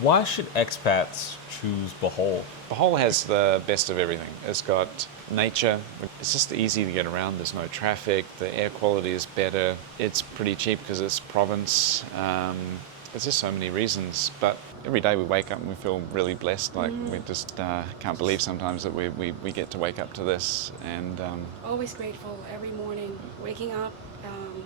Why should expats choose Bohol? Bohol has the best of everything. It's got nature. It's just easy to get around. There's no traffic. The air quality is better. It's pretty cheap because it's province. There's just so many reasons. But every day we wake up and we feel really blessed. Like we just can't believe sometimes that we get to wake up to this. And Always grateful every morning, waking up,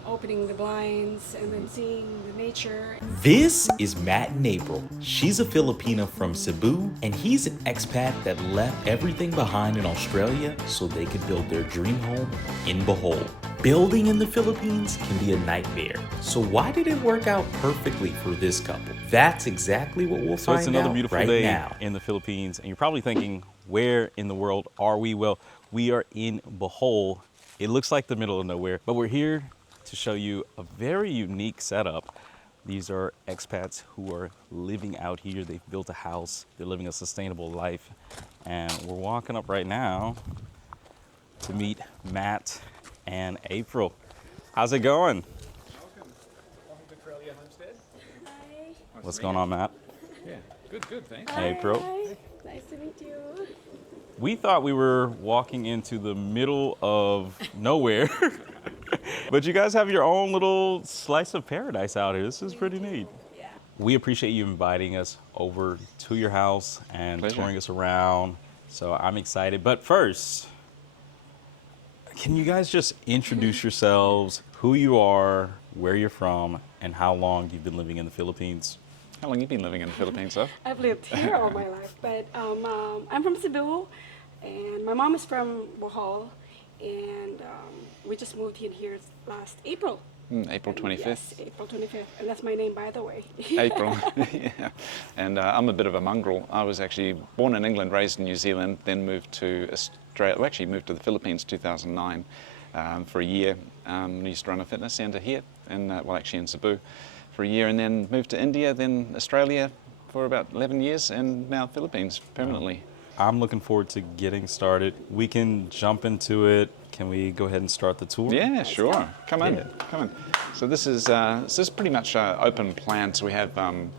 opening the blinds, and then seeing the nature. This is Matt and April. She's a Filipina from Cebu, and he's an expat that left everything behind in Australia so they could build their dream home in Bohol. Building in the Philippines can be a nightmare. So why did it work out perfectly for this couple? That's exactly what we'll So find it's another out beautiful right day now. in the Philippines, and you're probably thinking, where in the world are we? Well, we are in Bohol. It looks like the middle of nowhere, but we're here to show you a very unique setup. These are expats who are living out here. They've built a house. They're living a sustainable life. And we're walking up right now to meet Matt and April. How's it going? welcome to Homestead. Hi. What's going on, Matt? Yeah, good, thanks. April. Hi. Nice to meet you. We thought we were walking into the middle of nowhere, but you guys have your own little slice of paradise out here. This is pretty neat. Yeah. We appreciate you inviting us over to your house and Pleasure. touring us around. So I'm excited. But first, can you guys just introduce yourselves, who you are, where you're from, and how long you've been living in the Philippines? How long have you been living in the Philippines, though? I've lived here all my life, but I'm from Cebu, and my mom is from Bohol, and we just moved in here last April. April 25th. Yes, April 25th, and that's my name, by the way. April, yeah. And I'm a bit of a mongrel. I was actually born in England, raised in New Zealand, then moved to Australia. Well, actually moved to the Philippines 2009 for a year. I used to run a fitness centre here, actually in Cebu for a year, and then moved to India, then Australia for about 11 years, and now Philippines permanently. I'm looking forward to getting started. We can jump into it. Can we go ahead and start the tour? Yeah, sure. Come in, Yeah. come in. So this is pretty much open plan. So we have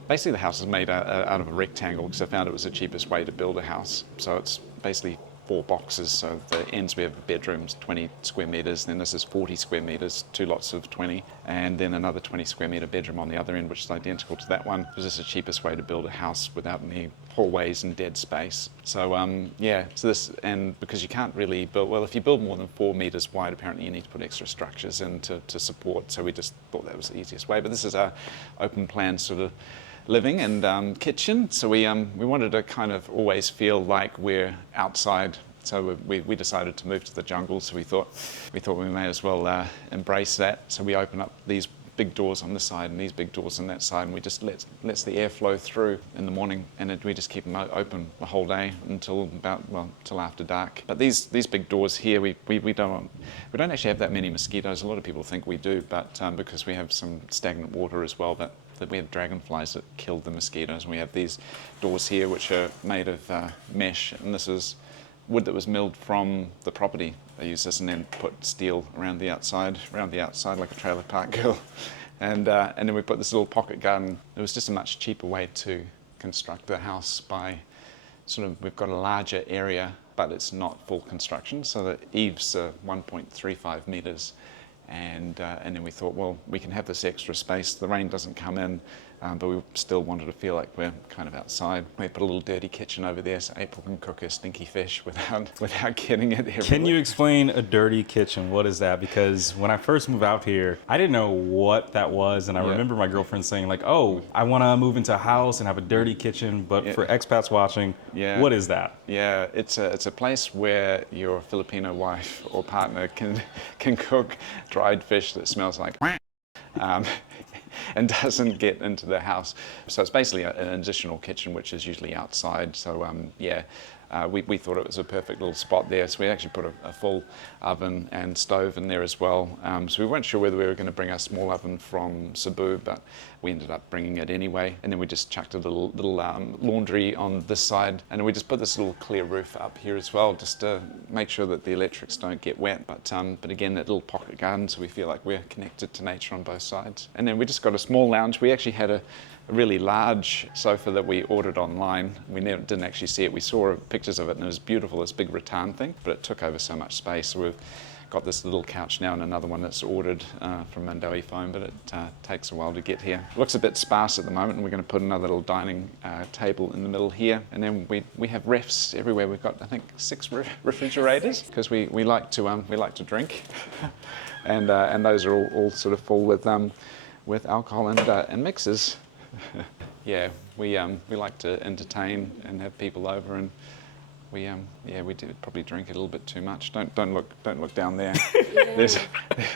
basically the house is made out of a rectangle because I found it was the cheapest way to build a house. So it's basically 4 boxes. So the ends we have bedrooms, 20 square meters. Then this is 40 square meters, 2 lots of 20, and then another 20 square meter bedroom on the other end, which is identical to that one. Because this is the cheapest way to build a house without any hallways and dead space. So so this, and because you can't really build, well, if you build more than 4 meters wide, apparently you need to put extra structures in to support. So we just thought that was the easiest way. But this is our open plan sort of living and kitchen. So we wanted to kind of always feel like we're outside. So we decided to move to the jungle. So we thought we may as well embrace that. So we open up these big doors on this side and these big doors on that side, and we just lets the air flow through in the morning, and we just keep them open the whole day until till after dark. But these big doors here, we don't actually have that many mosquitoes. A lot of people think we do, but because we have some stagnant water as well, but we have dragonflies that kill the mosquitoes. And we have these doors here which are made of mesh, and this is wood that was milled from the property. They use this and then put steel around the outside like a trailer park girl. And then we put this little pocket garden. It was just a much cheaper way to construct the house by we've got a larger area, but it's not full construction. So the eaves are 1.35 meters. And then we thought, well, we can have this extra space. The rain doesn't come in, but we still wanted to feel like we're kind of outside. We put a little dirty kitchen over there so April can cook her stinky fish without getting it everywhere. Can you explain a dirty kitchen? What is that? Because when I first moved out here, I didn't know what that was. And I remember my girlfriend saying like, oh, I want to move into a house and have a dirty kitchen. But for expats watching, what is that? Yeah, it's a place where your Filipino wife or partner can cook dried fish that smells like and doesn't get into the house. So it's basically an additional kitchen, which is usually outside. So we thought it was a perfect little spot there. So we actually put a full oven and stove in there as well. So we weren't sure whether we were going to bring our small oven from Cebu, but we ended up bringing it anyway. And then we just chucked a little laundry on this side. And then we just put this little clear roof up here as well, just to make sure that the electrics don't get wet. But again, that little pocket garden, so we feel like we're connected to nature on both sides. And then we just got a small lounge. We actually had really large sofa that we ordered online. We didn't actually see it. We saw pictures of it and it was beautiful, this big rattan thing, but it took over so much space. So we've got this little couch now and another one that's ordered from Mandoe Foam, but it takes a while to get here. It looks a bit sparse at the moment, and we're going to put another little dining table in the middle here. And then we have refs everywhere. We've got, I think, 6 refrigerators because we like to drink, and those are all sort of full with alcohol and mixers. Yeah, we like to entertain and have people over, and we do probably drink a little bit too much. Don't look down there. Yeah.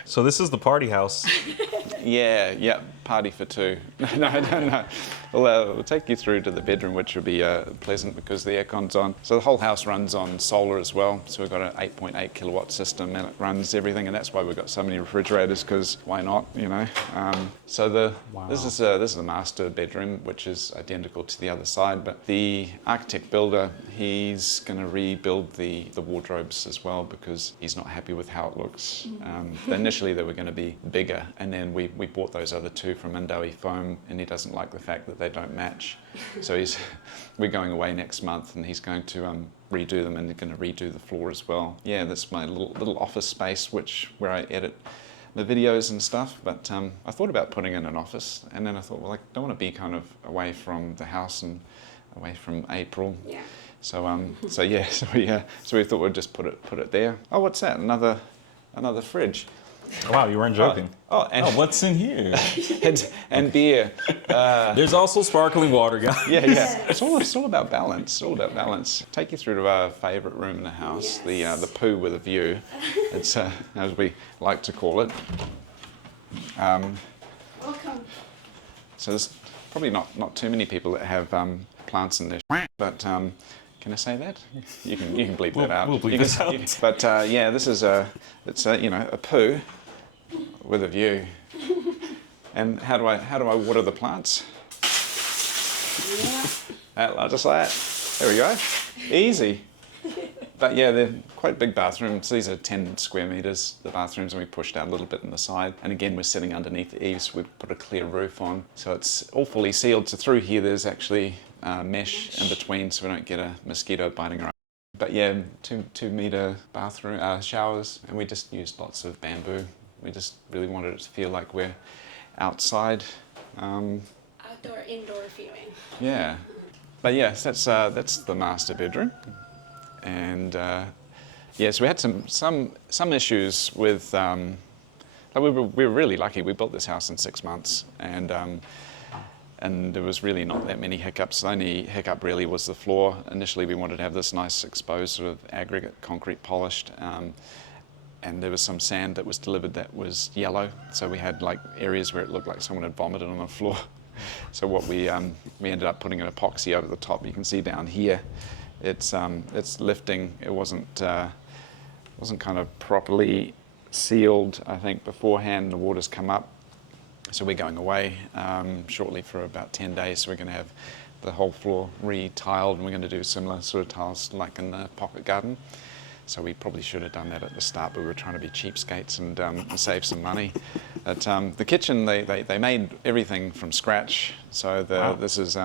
So this is the party house. Yeah, party for 2. No. We'll take you through to the bedroom, which will be pleasant because the aircon's on. So the whole house runs on solar as well. So we've got an 8.8 kilowatt system, and it runs everything, and that's why we've got so many refrigerators, because why not, you know? This is the master bedroom, which is identical to the other side, but the architect builder, he's going to rebuild the wardrobes as well because he's not happy with how it looks. Initially they were going to be bigger, and then we bought those other 2 from Mandoe Foam, and he doesn't like the fact that they don't match. So we're going away next month, and he's going to redo them, and they're going to redo the floor as well. Yeah, that's my little office space, where I edit the videos and stuff. But I thought about putting in an office, and then I thought, well, I don't want to be kind of away from the house and away from April. Yeah. So we thought we'd just put it there. Oh, what's that? Another fridge. Wow, you weren't joking. And What's in here? and beer. There's also sparkling water, guys. Yeah. It's all about balance. It's all about balance. Take you through to our favourite room in the house, Yes. the poo with a view. It's as we like to call it. Welcome. So there's probably not too many people that have plants in their but can I say that? You can bleep that out. We'll bleep this out. But this is a poo with a view. And how do I water the plants? Just like that. There we go. Easy. But yeah, they're quite big bathrooms. These are 10 square metres, the bathrooms, and we pushed out a little bit on the side. And again, we're sitting underneath the eaves. We've put a clear roof on. So it's all fully sealed. So through here, there's actually mesh in between so we don't get a mosquito biting around. But yeah, 2 metre bathroom showers, and we just used lots of bamboo. We just really wanted it to feel like we're outside. Outdoor, indoor feeling. Yeah. But yes, that's the master bedroom. And so we had some issues with. We were really lucky. We built this house in 6 months, and there was really not that many hiccups. The only hiccup really was the floor. Initially, we wanted to have this nice exposed sort of aggregate concrete polished, and there was some sand that was delivered that was yellow. So we had like areas where it looked like someone had vomited on the floor. So what we ended up putting an epoxy over the top. You can see down here. It's lifting. It wasn't kind of properly sealed, I think, beforehand. The water's come up, so we're going away shortly for about 10 days. So we're going to have the whole floor re-tiled, and we're going to do similar sort of tiles like in the pocket garden. So we probably should have done that at the start, but we were trying to be cheapskates and save some money. But the kitchen, they made everything from scratch. So this is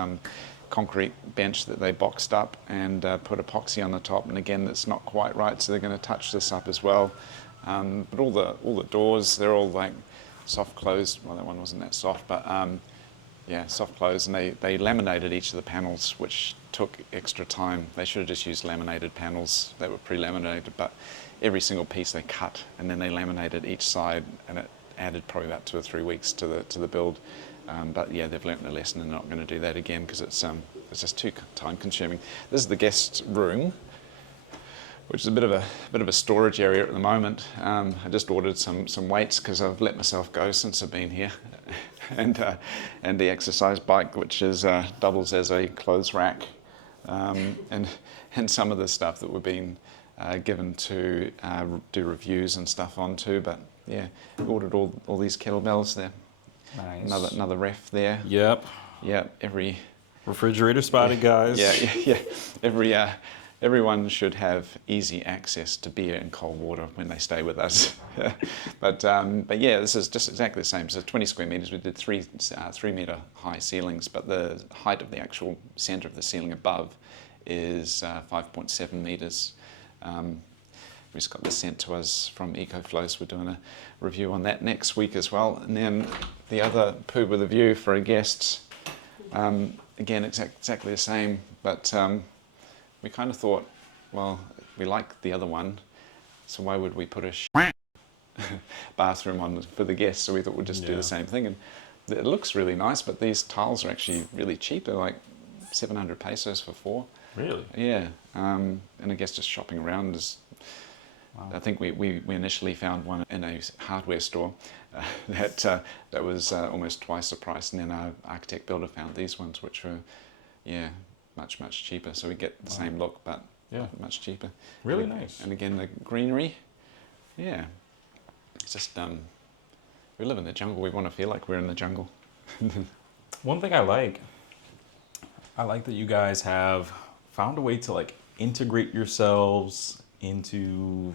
concrete bench that they boxed up and put epoxy on the top, and again that's not quite right, so they're going to touch this up as well. But all the doors, they're all like soft closed. Well, that one wasn't that soft, but soft closed, and they laminated each of the panels, which took extra time. They should have just used laminated panels that were pre-laminated, but every single piece they cut and then they laminated each side, and it added probably about 2 or 3 weeks to the build. But yeah, they've learnt their lesson and they're not going to do that again because it's just too time consuming. This is the guest room, which is a bit of a storage area at the moment. I just ordered some weights because I've let myself go since I've been here, and the exercise bike, which doubles as a clothes rack, and some of the stuff that we've been given to do reviews and stuff on too. But yeah, ordered all these kettlebells there. Nice. Another ref there. Yep. Yeah, every refrigerator spotted, guys. Yeah. everyone should have easy access to beer and cold water when they stay with us. But yeah, this is just exactly the same. So 20 square meters. We did 3 meter high ceilings, but the height of the actual center of the ceiling above is 5.7 meters. We just got this sent to us from EcoFlow, so we're doing a review on that next week as well. And then the other poo with a view for our guests, again, exactly the same, but we kind of thought, well, we like the other one, so why would we put a bathroom on for the guests? So we thought we'd just do the same thing. And it looks really nice, but these tiles are actually really cheap. They're like 700 pesos for 4. Really? Yeah, and I guess just shopping around is... Wow. I think we initially found one in a hardware store that was almost twice the price, and then our architect builder found these ones, which were, much cheaper. So we get the same look, but much cheaper. Really nice. And again, the greenery, it's just we live in the jungle. We want to feel like we're in the jungle. One thing I like that you guys have found a way to like integrate yourselves into,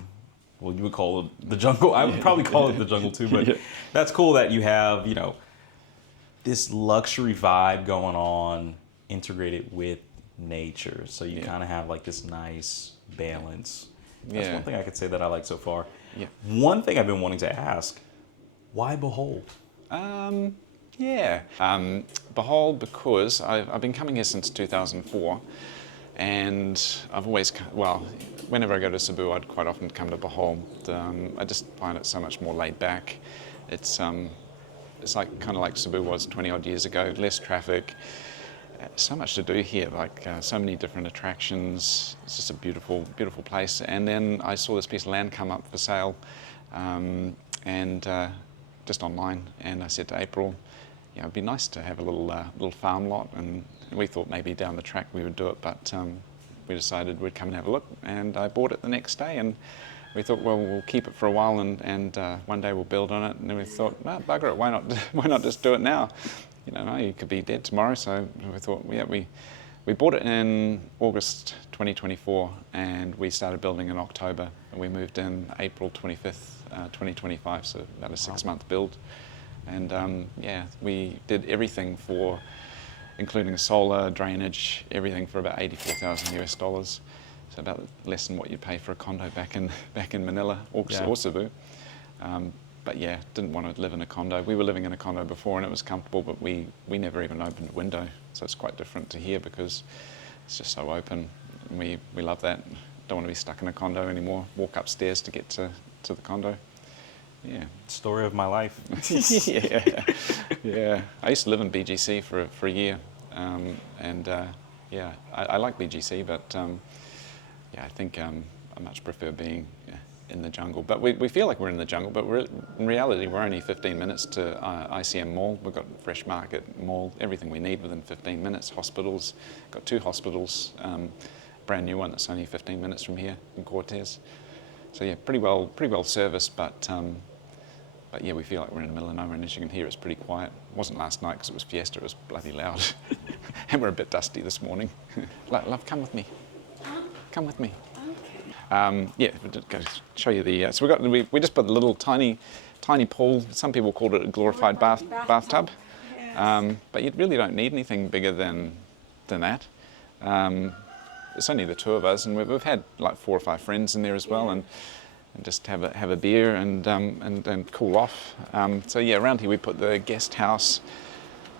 well, you would call it the jungle. I would probably call it the jungle too, but that's cool that you have, this luxury vibe going on integrated with nature. So you kind of have like this nice balance. That's one thing I could say that I like so far. Yeah. One thing I've been wanting to ask, why Bohol? Bohol, because I've been coming here since 2004. And I've always, whenever I go to Cebu, I'd quite often come to Bohol. I just find it so much more laid back. It's like kind of like Cebu was 20 odd years ago. Less traffic, so much to do here. Like so many different attractions. It's just a beautiful, beautiful place. And then I saw this piece of land come up for sale, and just online. And I said to April, it'd be nice to have a little farm lot, and we thought maybe down the track we would do it, but we decided we'd come and have a look, and I bought it the next day, and we thought, well, we'll keep it for a while, and one day we'll build on it, and then we thought, bugger it, why not just do it now? You could be dead tomorrow, so we thought, we bought it in August 2024, and we started building in October, and we moved in April 25th, 2025, so about a 6-month build. And we did everything including solar, drainage, everything for about $84,000 US. So about less than what you'd pay for a condo back in Manila or Cebu. But didn't want to live in a condo. We were living in a condo before and it was comfortable, but we never even opened a window. So it's quite different to here because it's just so open. And we love that. Don't want to be stuck in a condo anymore. Walk upstairs to get to the condo. Yeah. Story of my life. Yeah. I used to live in BGC for a year, I like BGC, but I think I much prefer being in the jungle. But we feel like we're in the jungle, but in reality we're only 15 minutes to ICM Mall. We've got Fresh Market Mall, everything we need within 15 minutes. Hospitals, got 2 hospitals, brand new one that's only 15 minutes from here in Cortez. So pretty well serviced, but we feel like we're in the middle of nowhere, and as you can hear, it's pretty quiet. It wasn't last night because it was Fiesta, it was bloody loud. And we're a bit dusty this morning. Love, come with me. Come with me. Okay. We'll go show you the, so we just put a little tiny pool. Some people called it a glorified bathtub. Yes. But you really don't need anything bigger than that. It's only the 2 of us, and we've had like 4 or 5 friends in there as well, and just have a beer and cool off. Around here we put the guest house.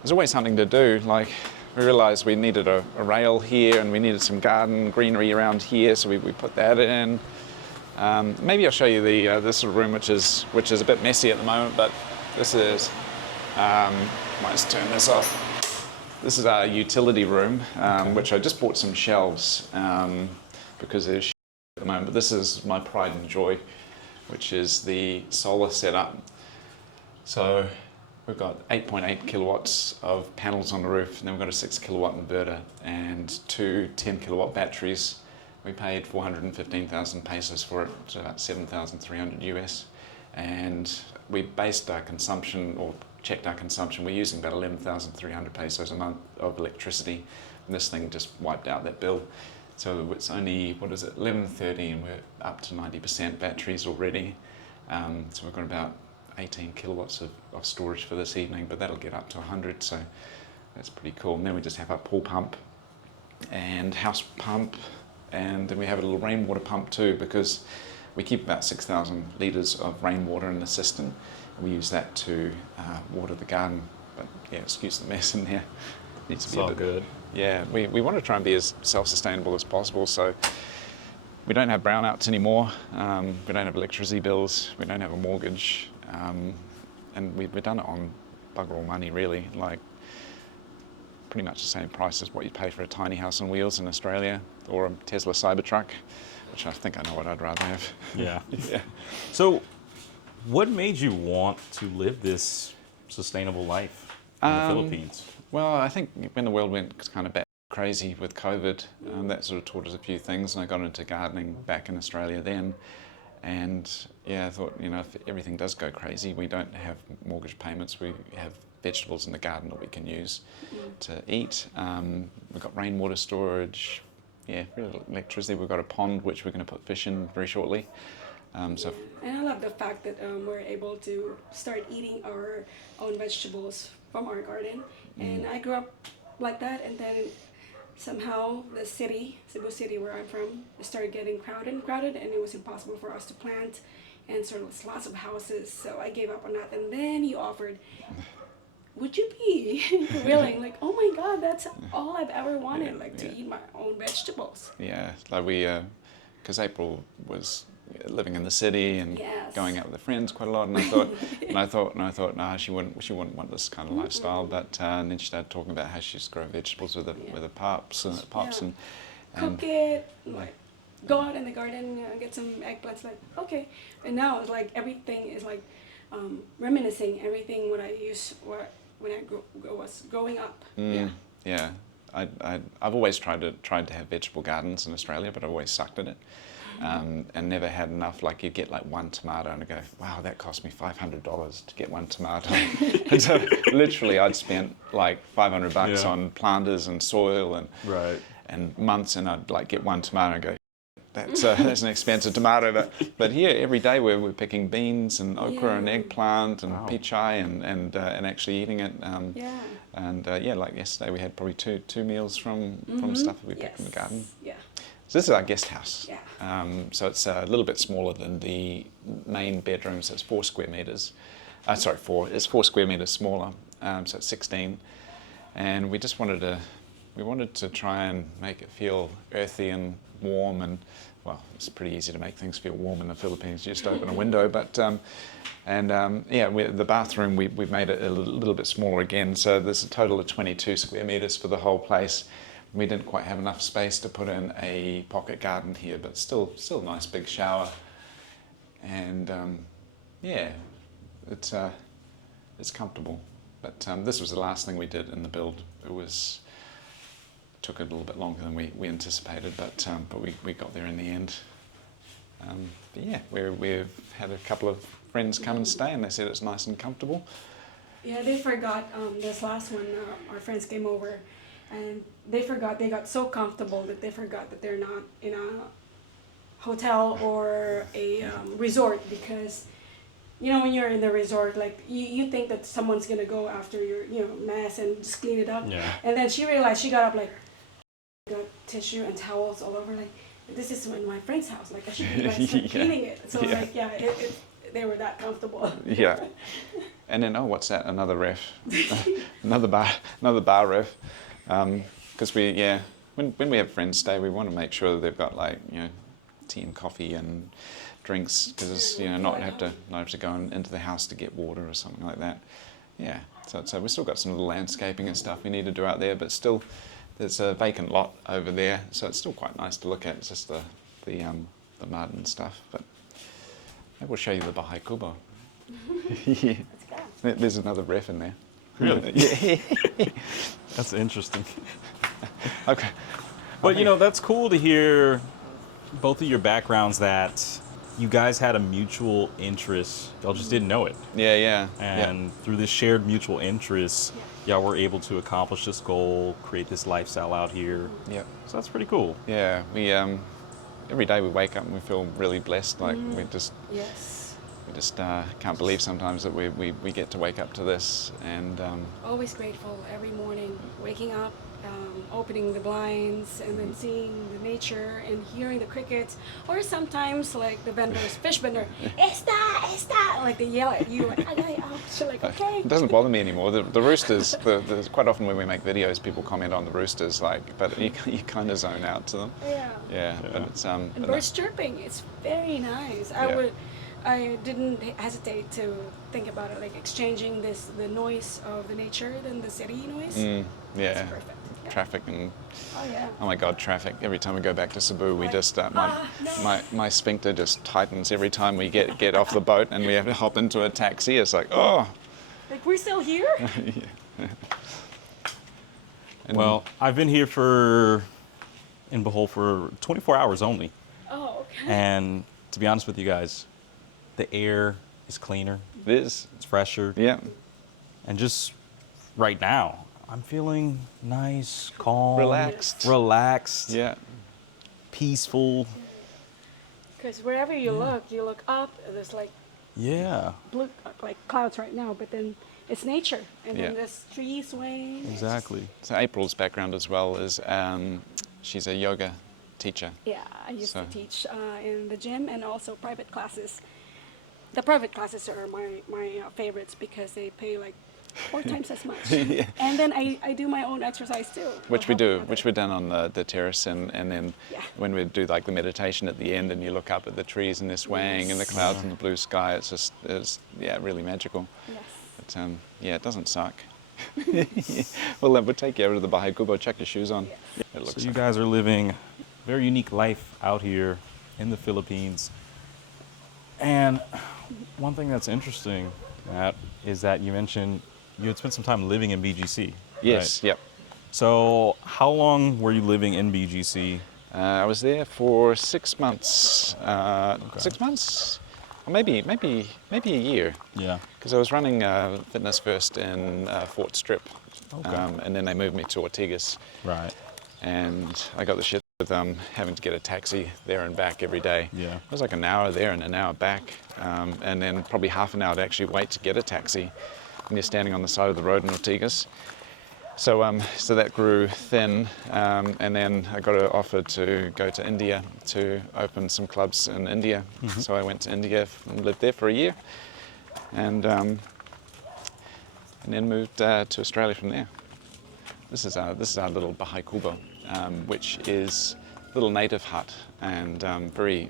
There's always something to do. Like we realised we needed a rail here, and we needed some garden greenery around here, so we put that in. Maybe I'll show you this little room, which is a bit messy at the moment, but this is. Might just turn this off. This is our utility room, which I just bought some shelves because there's at the moment. But this is my pride and joy, which is the solar setup. So we've got 8.8 kilowatts of panels on the roof, and then we've got a 6 kilowatt inverter and 2 10 kilowatt batteries. We paid 415,000 pesos for it, so about 7,300 US. And we based our consumption, or checked our consumption, we're using about 11,300 pesos a month of electricity, and this thing just wiped out that bill. So it's only, what is it, 11:30, and we're up to 90% batteries already. So we've got about 18 kilowatts of storage for this evening, but that'll get up to 100, so that's pretty cool. And then we just have our pool pump and house pump, and then we have a little rainwater pump too, because we keep about 6,000 litres of rainwater in the cistern. We use that to water the garden, but yeah, excuse the mess in there. Needs to It's be a all bit, good. yeah, we want to try and be as self-sustainable as possible, so we don't have brownouts anymore, we don't have electricity bills, we don't have a mortgage, and we've done it on bugger all money really, like pretty much the same price as what you'd pay for a tiny house on wheels in Australia, or a Tesla Cybertruck, which I think I know what I'd rather have. Yeah. Yeah. So, what made you want to live this sustainable life in the Philippines? Well, I think when the world went kind of crazy with COVID, that sort of taught us a few things, and I got into gardening back in Australia then. And yeah, I thought, you know, if everything does go crazy, we don't have mortgage payments, we have vegetables in the garden that we can use to eat. We've got rainwater storage, yeah, electricity. We've got a pond which we're going to put fish in very shortly. So And I love the fact that we're able to start eating our own vegetables from our garden. And I grew up like that, and then somehow the city, Cebu City where I'm from, started getting crowded, and it was impossible for us to plant, and sort of lots of houses, so I gave up on that. And then you offered, would you be willing, like, oh my God, that's all I've ever wanted, like to eat my own vegetables. yeah, like we, because April was living in the city and Yes. going out with her friends quite a lot, and I thought, nah, she wouldn't want this kind of lifestyle. But and then she started talking about how she used to grow vegetables with her pops, Yeah. and Cook it, like go out in the garden, get some eggplants, like okay. And now it's like everything is like reminiscing everything what I used when I was growing up. yeah. I've always tried to have vegetable gardens in Australia, but I've always sucked at it. And never had enough. Like you get like one tomato and I go, wow, that cost me $500 to get one tomato. And so literally I'd spent like $500 on planters and soil and months, and I'd like get one tomato and go, that's an expensive tomato. But here every day we're picking beans and okra and eggplant and peachai and actually eating it. Like yesterday we had probably two meals from stuff that we picked in the garden. Yeah. So this is our guest house. Yeah. So it's a little bit smaller than the main bedroom, so it's 4 square meters. It's 4 square meters smaller, so it's 16. And we just wanted to try and make it feel earthy and warm, and well, it's pretty easy to make things feel warm in the Philippines. You just open a window, but the bathroom we've made it a little bit smaller again. So there's a total of 22 square meters for the whole place. We didn't quite have enough space to put in a pocket garden here, but still a nice big shower. And it's comfortable. But this was the last thing we did in the build. Took a little bit longer than we anticipated, but we got there in the end. But yeah, we've had a couple of friends come and stay, and they said it's nice and comfortable. Yeah, they forgot this last one. Our friends came over, and they got so comfortable that they forgot that they're not in a hotel or a resort, because you know when you're in the resort, like you think that someone's gonna go after your mess and just clean it up. Yeah. And then she realized, she got up like, got tissue and towels all over, like this is in my friend's house, like I should be like cleaning it. So like they were that comfortable. Yeah. And then what's that? Another ref, another bar ref. Because when we have friends stay, we want to make sure that they've got like tea and coffee and drinks, because not have to go into the house to get water or something like that. Yeah. So we've still got some little landscaping and stuff we need to do out there, but still there's a vacant lot over there, so it's still quite nice to look at. It's just the mud and stuff. But maybe we'll show you the Bahay Kubo. Yeah. There's another ref in there. Really? Yeah. That's interesting. Okay. But that's cool to hear both of your backgrounds, that you guys had a mutual interest. Y'all just didn't know it. Yeah. And through this shared mutual interest, y'all were able to accomplish this goal, create this lifestyle out here. Yeah. So that's pretty cool. Yeah. We every day we wake up and we feel really blessed. Like we just Yes. can't believe sometimes that we get to wake up to this. And Always grateful every morning, waking up, opening the blinds, and then seeing the nature and hearing the crickets. Or sometimes, like the vendors, fish vendor, esta, like they yell at you, like, ay, oh, so like, okay. it doesn't bother me anymore. The roosters, quite often when we make videos, people comment on the roosters, like, but you kind of zone out to them. Yeah. Yeah. But it's And but birds chirping, it's very nice. Yeah. I didn't hesitate to think about it, like exchanging the noise of the nature than the city noise. yeah. It's perfect. Yeah. Traffic and Oh yeah. oh my God, traffic! Every time we go back to Cebu, we Like, just no. my sphincter just tightens every time we get off the boat and we have to hop into a taxi. It's like, oh. Like we're still here. And Well, I've been here in Bohol for 24 hours only. Oh, okay. And to be honest with you guys, the air is cleaner, it is. it's fresher. Yeah. And just right now, I'm feeling nice, calm, Relaxed. Yeah. peaceful. Because wherever you look up. There's like Yeah, blue, like clouds right now, but then it's nature, and then Yeah. there's trees swaying. exactly. So April's background as well is she's a yoga teacher. Yeah, I used So- to teach in the gym and also private classes. The private classes are my favorites because they pay like 4 times as much. Yeah. And then I do my own exercise too. Which we I'll do, help with which it. we've done on the terrace, and then Yeah. when we do like the meditation at the end, and you look up at the trees and they're swaying, and the clouds and the blue sky, it's really magical. Yes. But yeah, it doesn't suck. Well, then we'll take you over to the Bahay Kubo. Check your shoes on. Yes. It looks So you guys are living a very unique life out here in the Philippines. And one thing that's interesting, Matt, is that you mentioned you had spent some time living in BGC. Yes. right? Yep. So how long were you living in BGC? I was there for 6 months. 6 months, or maybe a year. Yeah. Because I was running Fitness First in Fort Strip, Okay. and then they moved me to Ortigas, Right. and I got the shit with having to get a taxi there and back every day. Yeah. It was like an hour there and an hour back, and then probably half an hour to actually wait to get a taxi, and you're standing on the side of the road in Ortigas. So that grew thin, and then I got an offer to go to India to open some clubs in India. So I went to India and lived there for a year, and then moved to Australia from there. This is our little Bahay Kubo, which is a little native hut, and very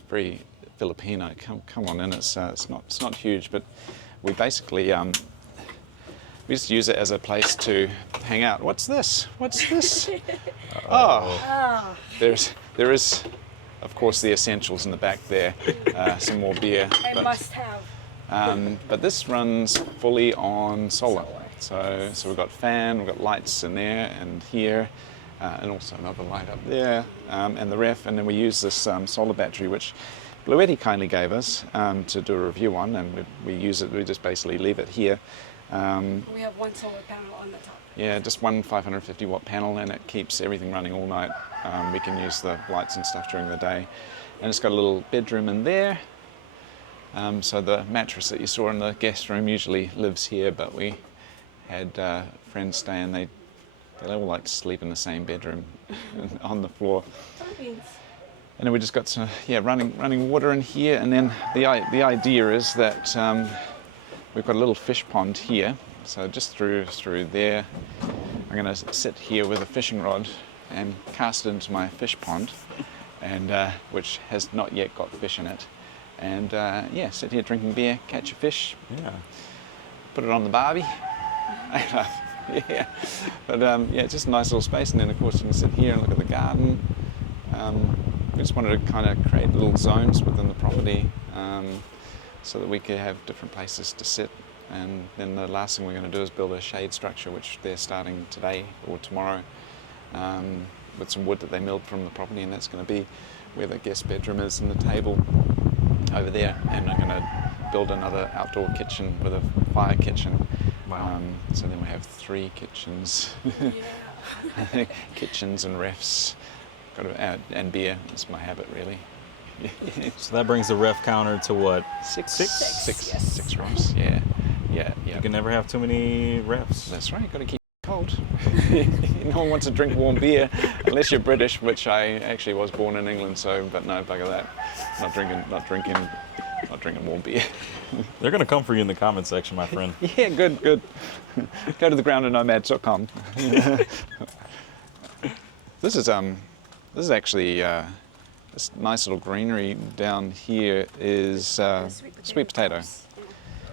Filipino. Come on in. It's not huge, but we basically. We just use it as a place to hang out. What's this? Oh, there is, of course, the essentials in the back there. Some more beer. I must have. But this runs fully on solar. So we've got fan, we've got lights in there and here, and also another light up there, and the ref. And then we use this solar battery, which Bluetti kindly gave us to do a review on, and we use it. We just basically leave it here. We have one solar panel on the top. Yeah, just one 550 watt panel, and it keeps everything running all night. We can use the lights and stuff during the day. And it's got a little bedroom in there. So the mattress that you saw in the guest room usually lives here, but we had friends stay, and they all like to sleep in the same bedroom on the floor. Philippines. And then we just got some running water in here, and then the idea is that we've got a little fish pond here, so just through there. I'm going to sit here with a fishing rod and cast it into my fish pond, and which has not yet got fish in it. And sit here drinking beer, catch a fish, Yeah. put it on the barbie. Yeah, but just a nice little space. And then of course you can sit here and look at the garden. We just wanted to kind of create little zones within the property. So that we could have different places to sit. And then the last thing we're going to do is build a shade structure, which they're starting today or tomorrow, with some wood that they milled from the property, and that's going to be where the guest bedroom is and the table. over there, and I'm going to build another outdoor kitchen with a fire kitchen. Wow. So then we have 3 kitchens. Yeah. Kitchens and refs. And beer. It's my habit, really. So that brings the ref counter to what? Six Yes. refs. Yeah. You can never have too many refs. That's right. Got to keep it cold. No one wants to drink warm beer unless you're British, which I actually was born in England. So, but no, bugger that. Not drinking warm beer. They're gonna come for you in the comment section, my friend. Yeah, good. Go to thegroundernomads.com. This is actually this nice little greenery down here is sweet potato. tops. Yeah.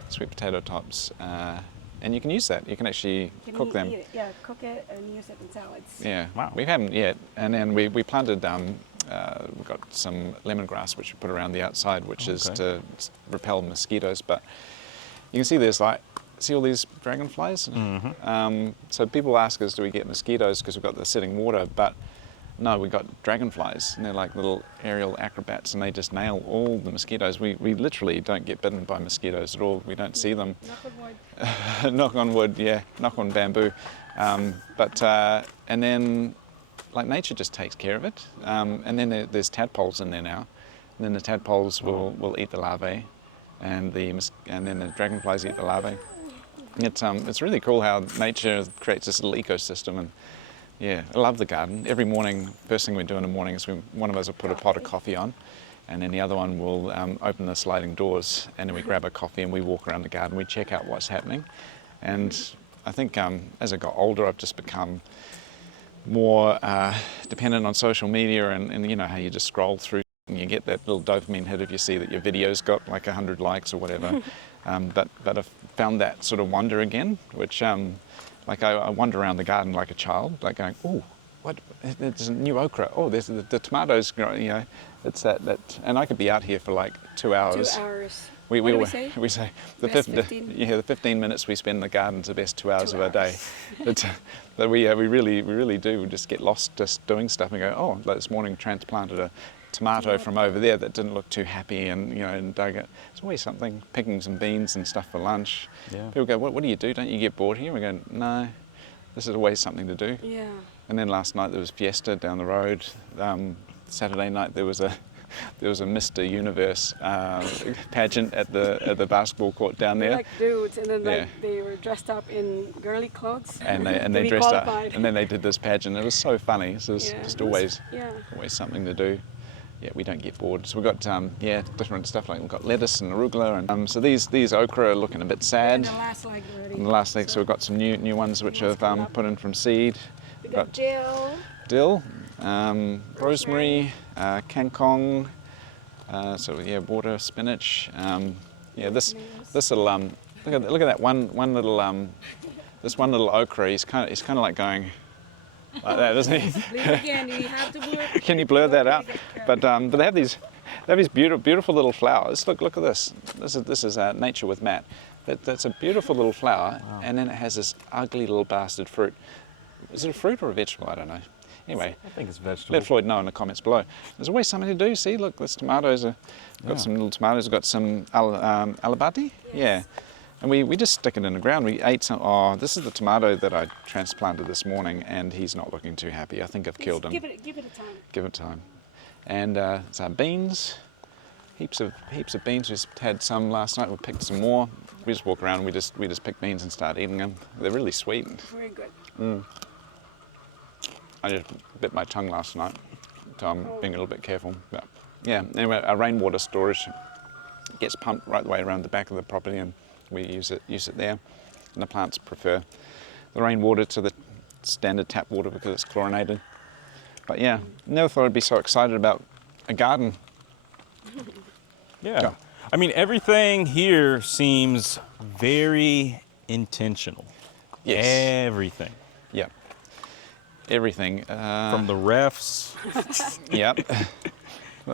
Sweet potato tops, and you can use that. You can actually cook them. Eat it. Yeah, cook it and use it in salads. Yeah, Wow. we haven't yet. And then we planted, we've got some lemongrass which we put around the outside, which is to repel mosquitoes. But you can see see all these dragonflies? Mm-hmm. So people ask us, do we get mosquitoes because we've got the sitting water? But no, we got dragonflies, and they're like little aerial acrobats, and they just nail all the mosquitoes. We literally don't get bitten by mosquitoes at all. We don't see them. Knock on wood. Knock on wood, yeah. Knock on bamboo. And then, like, nature just takes care of it. And then there's tadpoles in there now. And then the tadpoles will eat the larvae, and then the dragonflies eat the larvae. It's really cool how nature creates this little ecosystem. And yeah, I love the garden. Every morning, first thing we do in the morning is one of us will put a pot of coffee on, and then the other one will open the sliding doors, and then we grab a coffee and we walk around the garden. We check out what's happening. And I think as I got older, I've just become more dependent on social media, and you know how you just scroll through and you get that little dopamine hit if you see that your video's got like 100 likes or whatever. But I've found that sort of wonder again, which like I wander around the garden like a child, like going, oh, what? There's a new okra. Oh, there's the tomatoes growing. You know, it's that. And I could be out here for like 2 hours. 2 hours. We say? We say the Best 15. 15? The 15 minutes we spend in the garden's the best 2 hours 2 of our day. But we really do just get lost just doing stuff and go, oh, like this morning transplanted a tomato from over there that didn't look too happy, and dug it. It's always something, picking some beans and stuff for lunch. Yeah. People go, what do you do? Don't you get bored here? We go, no, this is always something to do. Yeah. And then last night there was Fiesta down the road. Saturday night there was a Mr. Universe pageant at the basketball court down there. Like dudes, and then Yeah. they were dressed up in girly clothes. And to they be dressed qualified. up, and then they did this pageant. It was so funny. So it's Yeah. just always Yeah. something to do. Yeah, we don't get bored. So we've got different stuff, like we've got lettuce and arugula, and so these okra are looking a bit sad. And the last leg already. And the last leg, so we've got some new ones which Let's have put up. put in from seed. We got Dill, dill. rosemary, kangkong. So yeah, water, spinach. This little look at that one little this one little okra. He's kind of like going like that, isn't he? Blur again. You have to blur. Can you blur that out? But they have these beautiful little flowers. Look at this. This is Nature with Matt. That's a beautiful little flower, Wow. and then it has this ugly little bastard fruit. Is it a fruit or a vegetable? I don't know. Anyway, I think it's vegetable. let Floyd know in the comments below. There's always something to do. See, look, there's tomatoes. Got some little tomatoes. We've got some alabati. Yeah. And we just stick it in the ground. We ate some. Oh, this is the tomato that I transplanted this morning, and he's not looking too happy. I think I've killed him. Give it a time. Give it time. And it's our beans. Heaps of beans. We just had some last night. We picked some more. We just walk around and we just pick beans and start eating them. They're really sweet. Very good. I just bit my tongue last night, so I'm being a little bit careful. But yeah, anyway, our rainwater storage gets pumped right the way around the back of the property, and we use it there. And the plants prefer the rainwater to the standard tap water because it's chlorinated. But yeah, never thought I'd be so excited about a garden. Yeah. Yeah. I mean, everything here seems very intentional. Yes. Everything. Yep. Everything. From the refs Yep.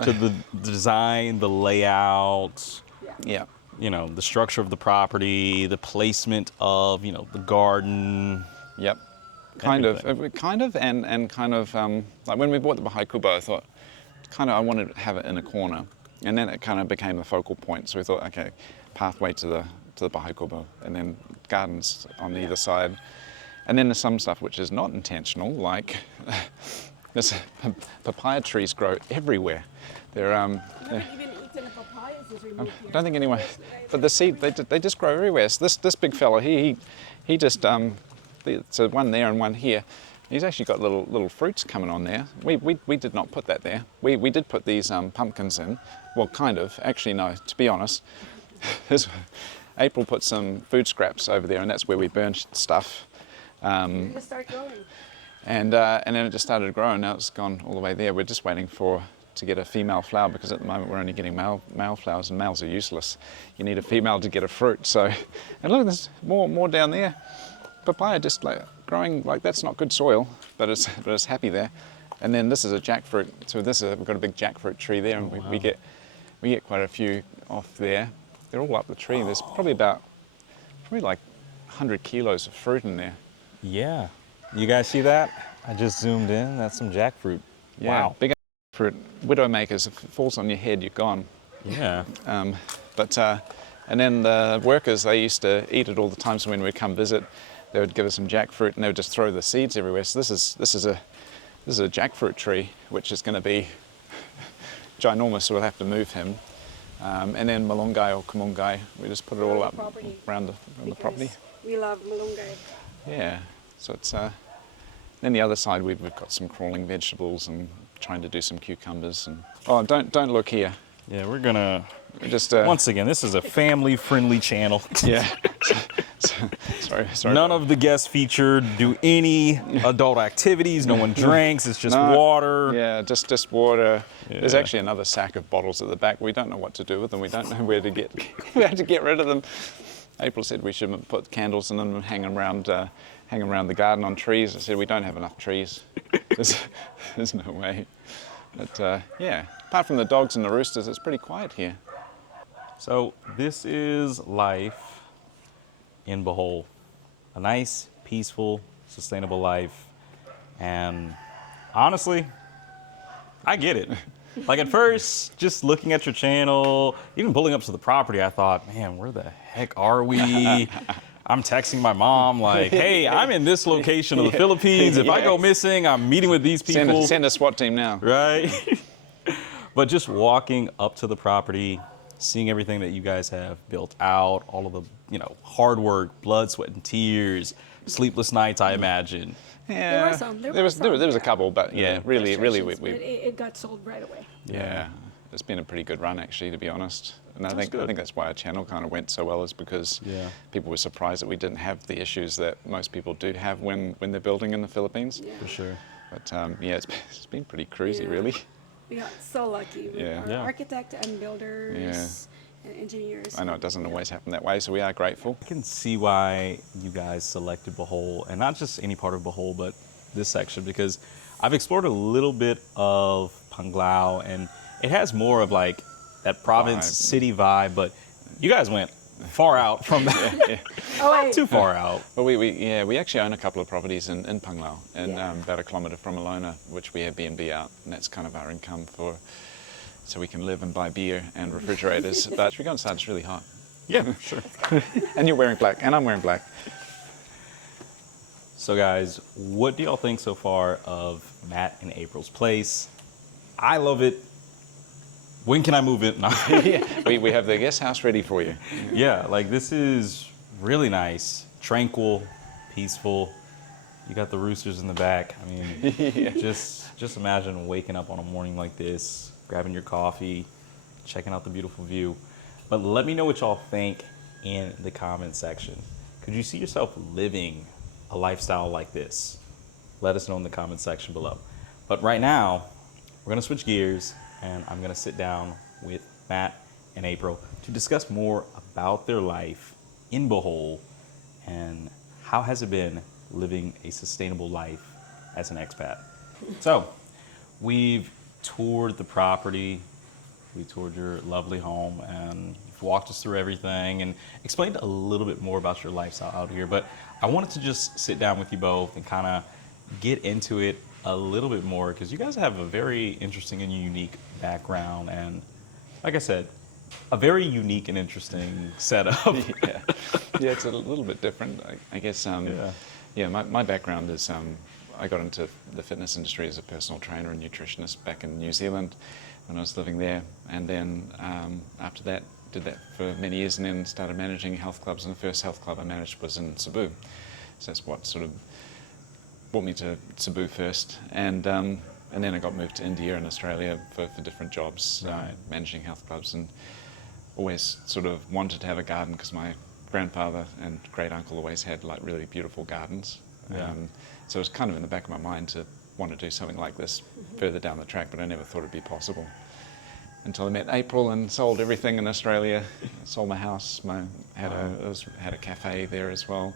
to the design, the layout, Yep. the structure of the property, the placement of, the garden. Yep. Kind of, and kind of, like when we bought the Bahay Kubo, I thought, I wanted to have it in a corner. And then it kind of became the focal point. So we thought, okay, pathway to the Bahay Kubo, and then gardens on either side. And then there's some stuff which is not intentional, like this papaya trees grow everywhere. They're Even eaten a papaya is removed here. I don't think anyone, but the seed they just grow everywhere. So this big fella, he just so one there and one here. He's actually got little fruits coming on there. We did not put that there. We did put these pumpkins in. Well, kind of. Actually, no. To be honest, April put some food scraps over there, and that's where we burned stuff. Just start growing. And then it just started growing. Now it's gone all the way there. We're just waiting to get a female flower, because at the moment we're only getting male flowers, and males are useless. You need a female to get a fruit. So, and look, there's more down there. Papaya just like growing like that's not good soil, but it's happy there. And then this is a jackfruit. So we've got a big jackfruit tree there, and we get quite a few off there. They're all up the tree. There's probably like 100 kilos of fruit in there. Yeah. You guys see that? I just zoomed in. That's some jackfruit. Yeah, Wow. big fruit. Widowmakers. If it falls on your head, you're gone. Yeah. And then the workers, they used to eat it all the time. So when we'd come visit, they would give us some jackfruit, and they would just throw the seeds everywhere. So this is a jackfruit tree, which is going to be ginormous. So we'll have to move him. And then malunggay or kamungai, we just put it all up around the property. We love malunggay. Yeah. So it's then the other side we've got some crawling vegetables and trying to do some cucumbers and don't look here. Yeah, we're gonna Just once again, this is a family-friendly channel. yeah. Sorry. None of the guests featured do any adult activities. No one drinks. It's just water. Yeah, just water. Yeah. There's actually another sack of bottles at the back. We don't know what to do with them. We don't know where to get rid of them. April said we should put candles in them and hang around the garden on trees. I said we don't have enough trees. There's no way. But yeah, apart from the dogs and the roosters, it's pretty quiet here. So this is life in Bohol. A nice, peaceful, sustainable life. And honestly, I get it. Like at first, just looking at your channel, even pulling up to the property, I thought, man, where the heck are we? I'm texting my mom like, hey, I'm in this location of the Philippines. If I go missing, I'm meeting with these people. Send a SWAT team now. Right? But just walking up to the property, seeing everything that you guys have built out, all of the, hard work, blood, sweat, and tears, sleepless nights, I imagine. Yeah, There were some. There was a couple, but yeah, really, frustrations, we but it got sold right away. yeah, it's been a pretty good run actually, to be honest. And I think that's why our channel kind of went so well, is because people were surprised that we didn't have the issues that most people do have when they're building in the Philippines. Yeah. For sure. But yeah, it's been pretty cruisy, really. We got so lucky with Yeah. our Yeah. architect and builders and engineers. I know it doesn't always happen that way, so we are grateful. I can see why you guys selected Bohol, and not just any part of Bohol, but this section, because I've explored a little bit of Panglao, and it has more of like that province city vibe, but you guys went far out from that. Not too far out. Well, we actually own a couple of properties in Panglao, and about a kilometre from Alona, which we have B&B out, and that's kind of our income so we can live and buy beer and refrigerators. But if we go inside, it's really hot. Yeah, sure. And you're wearing black, and I'm wearing black. So guys, what do y'all think so far of Matt and April's place? I love it. When can I move it? Yeah, we have the guest house ready for you. Yeah, like this is really nice, tranquil, peaceful. You got the roosters in the back. I mean, just imagine waking up on a morning like this, grabbing your coffee, checking out the beautiful view. But let me know what y'all think in the comment section. Could you see yourself living a lifestyle like this? Let us know in the comment section below. But right now, we're gonna switch gears, and I'm gonna sit down with Matt and April to discuss more about their life in Bohol and how has it been living a sustainable life as an expat. So we've toured the property, we toured your lovely home, and you've walked us through everything and explained a little bit more about your lifestyle out here. But I wanted to just sit down with you both and kind of get into it a little bit more, because you guys have a very interesting and unique background, and Like I said, a very unique and interesting setup. Yeah, yeah, it's a little bit different. I guess. Yeah, my background is I got into the fitness industry as a personal trainer and nutritionist back in New Zealand when I was living there, and then after that did that for many years, and then started managing health clubs. And the first health club I managed was in Cebu, so that's what sort of brought me to Cebu first, and then I got moved to India and Australia for different jobs, Right. managing health clubs, and always sort of wanted to have a garden because my grandfather and great uncle always had like really beautiful gardens. Yeah. So it was kind of in the back of my mind to want to do something like this further down the track, but I never thought it'd be possible until I met April and sold everything in Australia. Sold my house, had a cafe there as well.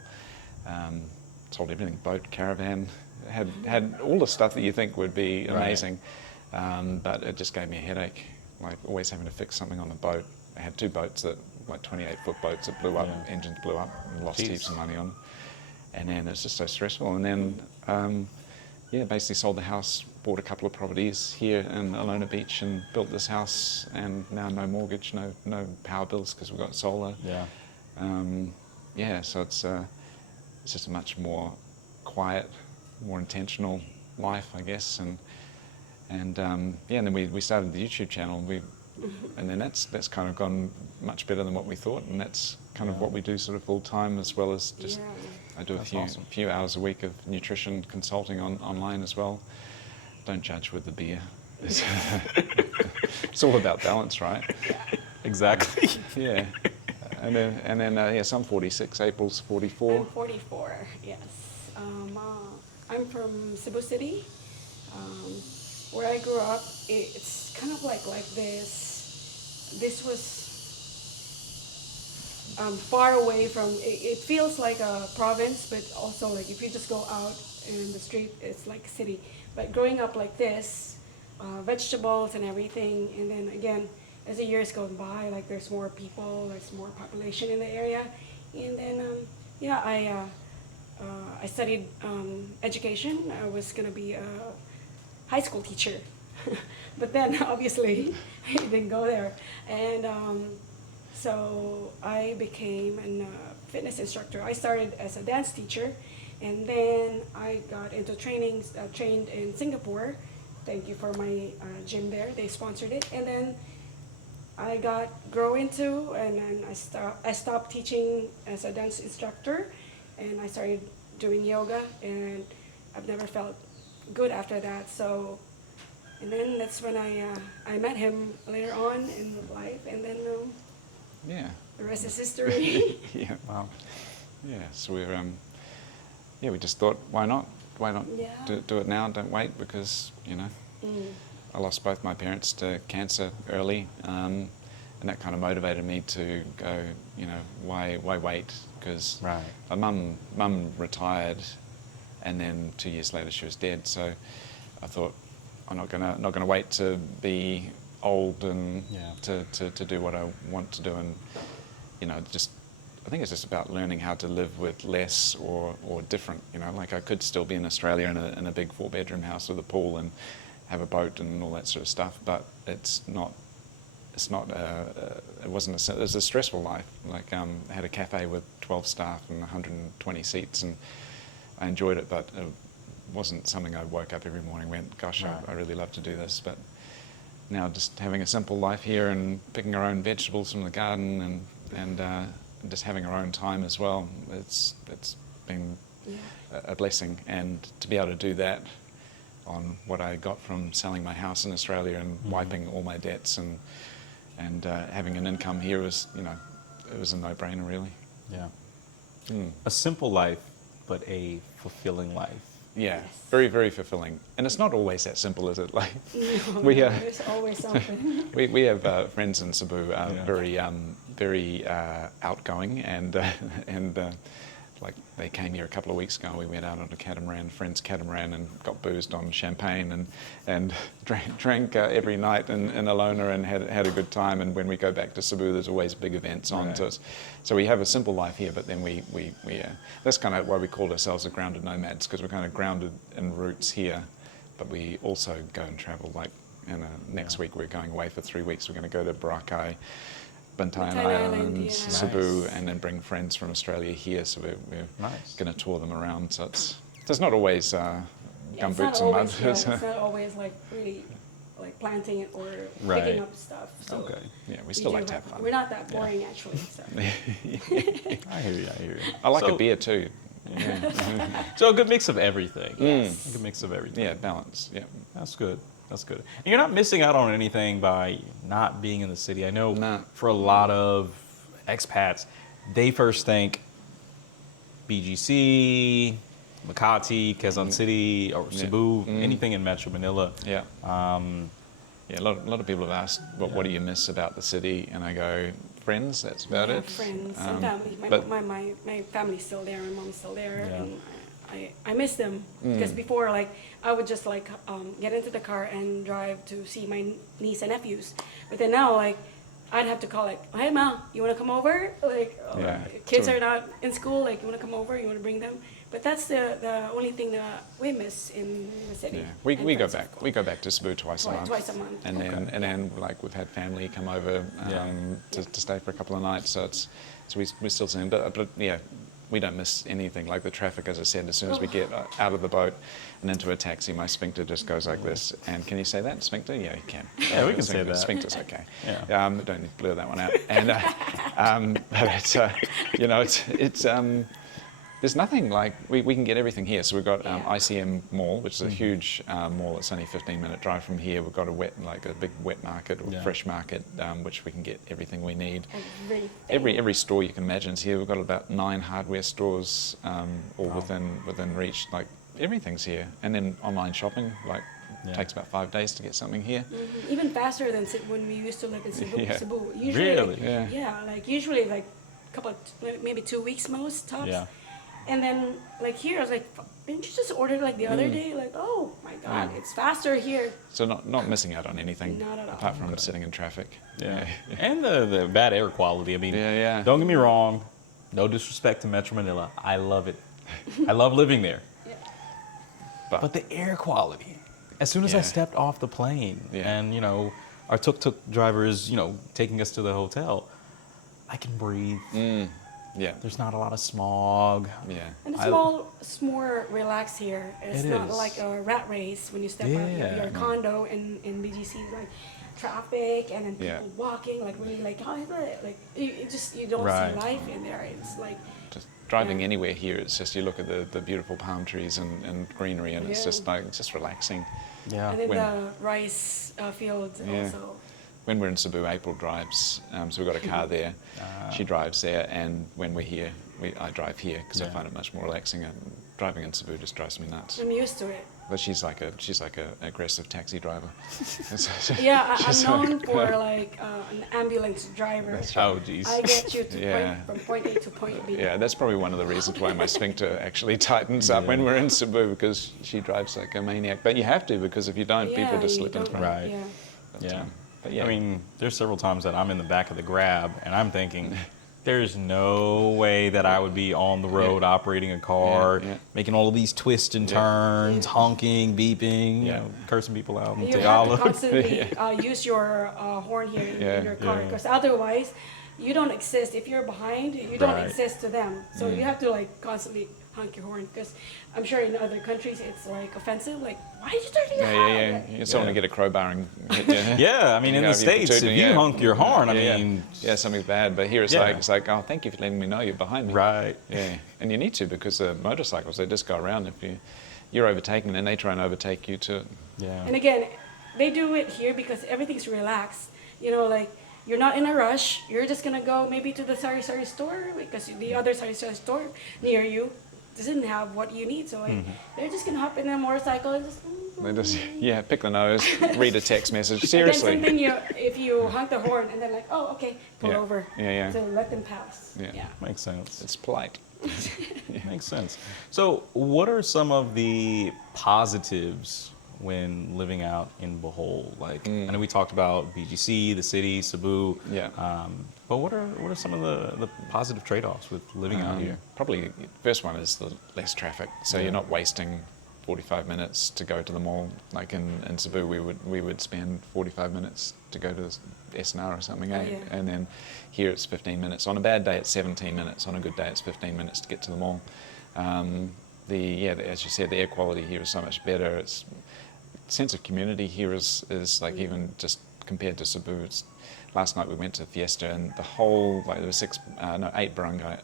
Sold everything, boat, caravan, had all the stuff that you think would be amazing, but it just gave me a headache, like always having to fix something on the boat. I had two boats that, like 28-foot boats that blew up, engines blew up, and lost heaps of money on. And then it's just so stressful. And then, basically sold the house, bought a couple of properties here in Alona Beach, and built this house. And now no mortgage, no power bills because we've got solar. Yeah. So it's just a much more quiet, more intentional life, I guess. And then we started the YouTube channel. And then that's kind of gone much better than what we thought, and that's kind of what we do sort of full time, as well as just I do a few hours a week of nutrition consulting online as well. Don't judge with the beer. It's all about balance, right? Exactly. Yeah. And then so I'm 46. April's 44. I'm 44. Yes. I'm from Cebu City. Where I grew up, it's kind of like this. This was far away from. It feels like a province, but also like if you just go out in the street, it's like a city. But growing up like this, vegetables and everything, and then again, as the years go by, like there's more people, there's more population in the area, and then I studied education. I was gonna be a high school teacher. But then obviously I didn't go there, and so I became a fitness instructor. I started as a dance teacher, and then I got into trained in Singapore. Thank you for my gym there. They sponsored it, and then I and then I stopped teaching as a dance instructor, and I started doing yoga, and I've never felt good after that. So. And then that's when I met him later on in life, and then the rest is history. Yeah. Wow. Yeah. So we just thought, why not? Why not do it now? Don't wait, because I lost both my parents to cancer early, and that kind of motivated me to go. Why wait? Because my mum retired, and then 2 years later she was dead. So I thought, I'm not gonna wait to be old and to do what I want to do, and I think it's just about learning how to live with less or different. Like I could still be in Australia in a big 4-bedroom house with a pool and have a boat and all that sort of stuff, but it was a stressful life. Like I had a cafe with 12 staff and 120 seats, and I enjoyed it, but wasn't something I woke up every morning and went, gosh, I really love to do this. But now just having a simple life here and picking our own vegetables from the garden and just having our own time as well, it's been a blessing. And to be able to do that on what I got from selling my house in Australia and wiping all my debts and having an income here was, it was a no-brainer really. Yeah. A simple life, but a fulfilling life. Yeah, very, very fulfilling. And it's not always that simple, is it? Like There's always something. we have friends in Cebu, very outgoing, and like they came here a couple of weeks ago. We went out on a friend's catamaran, and got boozed on champagne and drank every night in Alona, and had a good time. And when we go back to Cebu, there's always big events on. So we have a simple life here, but then we that's kind of why we called ourselves the grounded nomads, because we're kind of grounded in roots here, but we also go and travel. Like And next week we're going away for 3 weeks. We're going to go to Boracay, Bantayan Bantayan Island, Islands, yeah. Cebu, Nice. and then bring friends from Australia here. So we're Nice. going to tour them around. So it's not always Yeah, it's gumboots not and mud. always, yeah, it's not always like really like planting it or Right. picking up stuff. So Okay. Yeah, we we still do like to have fun. We're not that boring actually. So. I hear you. I hear you. I like So- a beer too. So a good mix of everything. Yes. A good mix of everything. Yeah, balance. Yeah. That's good. That's good. And you're not missing out on anything by not being in the city. I know Nah. for a lot of expats, they first think BGC, Makati, Quezon City, or Yeah. Cebu, anything in Metro Manila. Yeah. Yeah, a lot of people have asked, what do you miss about the city? And I go, friends, that's about Yeah, it. friends and family. but- My family's still there. My mom's still there, Yeah. and I miss them because before, like, I would just like get into the car and drive to see my niece and nephews. But then now, like, I'd have to call like, "Hey, Ma, you want to come over?" Like, Yeah, kids true. are not in school. Like, you want to come over? You want to bring them? But that's the only thing that we miss in the city. Yeah, And we go friends, of back. course. We go back to Cebu twice a month. Twice a month. And then Okay. and then like we've had family come over Yeah. to stay for a couple of nights. So we still see them. But yeah, we don't miss anything. Like the traffic, as I said, as soon as we get out of the boat and into a taxi, my sphincter just goes like this. And can you say that, sphincter? Yeah, you can. Yeah, we can say that. Sphincter's okay. Yeah. Don't need to blur that one out. And but it's you know it's. There's nothing like, we can get everything here. So we've got Yeah. ICM Mall, which is a huge mall. It's only a 15-minute drive from here. We've got a big wet market or Yeah. fresh market, which we can get everything we need. Everything. Every store you can imagine is here. We've got about 9 hardware stores, all within reach. Like everything's here. And then online shopping, like Yeah. takes about 5 days to get something here. Even faster than when we used to live in Cebu. Yeah. Cebu. Usually, Really? like, Yeah. like usually like maybe 2 weeks most tops. Yeah. And then like here, I was like, didn't you just order like the other day? Like, oh my God, it's faster here. So not missing out on anything Not at all. apart from sitting in traffic. Yeah. And the bad air quality. I mean, Yeah. don't get me wrong. No disrespect to Metro Manila. I love it. I love living there. But the air quality. As soon as I Yeah. stepped off the plane Yeah. and, our tuk-tuk drivers, taking us to the hotel, I can breathe. Yeah. There's not a lot of smog. Yeah. And I- it's more relaxed here. It's It not is. like a rat race when you step out of Yeah. your condo in BGC, like traffic and then Yeah. people walking, like really like, oh, like you don't Right. see life in there. It's like, Just driving Yeah. anywhere here, it's just you look at the beautiful palm trees and greenery, and it's Yeah. just like it's just relaxing. Yeah. and then when- the rice fields Yeah. also. When we're in Cebu, April drives, so we've got a car there. She drives there, and when we're here, I drive here because I Yeah. find it much more relaxing. And driving in Cebu just drives me nuts. I'm used to it. But she's like a aggressive taxi driver. Yeah, I'm She's known like- for like an ambulance driver. That's right. Oh, geez. I get you to Yeah. from point A to point B. Yeah, that's probably one of the reasons why my sphincter actually tightens up when we're in Cebu, because she drives like a maniac. But you have to, because if you don't, people just you slip in don't- front. Right. Yeah. But, Yeah. but yeah. I mean, there's several times that I'm in the back of the Grab and I'm thinking, there's no way that I would be on the road operating a car, Yeah, yeah. making all of these twists and turns, honking, beeping, Yeah. cursing people out in You have to Tagalog. constantly use your horn here Yeah, in your car, yeah. because otherwise you don't exist. If you're behind, you don't Right. exist to them. So you have to like constantly honk your horn, because I'm sure in other countries it's like offensive. Like, why did you turn your horn? Yeah. You someone to get a crowbar and hit you. Yeah, I mean, in You the know, if you States, toot- if you yeah. honk your horn, I Yeah, mean, yeah, something's bad. But here it's Yeah. like, oh, thank you for letting me know you're behind me. right. Yeah, and you need to, because the motorcycles, they just go around. If you're overtaken, then they try and overtake you too. Yeah. And again, they do it here because everything's relaxed. You know, like you're not in a rush. You're just gonna go maybe to the sari store, because the other sari store near you doesn't have what you need. So like, they're just gonna hop in their motorcycle and just. They just, pick the nose, read a text message. And Seriously. then if you honk the horn and then like, oh, okay, pull Yeah. over. Yeah. So let them pass. Yeah. Makes sense. It's polite. Makes sense. So, what are some of the positives when living out in Bohol? Like, I know we talked about BGC, the city, Cebu. Yeah. But what are some of the positive trade-offs with living out here? Probably the first one is the less traffic. So you're not wasting 45 minutes to go to the mall. Like in Cebu, we would spend 45 minutes to go to SNR or something, Oh, eh? yeah. And then here it's 15 minutes. On a bad day, it's 17 minutes. On a good day, it's 15 minutes to get to the mall. As you said, the air quality here is so much better. It's sense of community here is like even just compared to Cebu. Last night we went to Fiesta and the whole, like there were 8 barangay,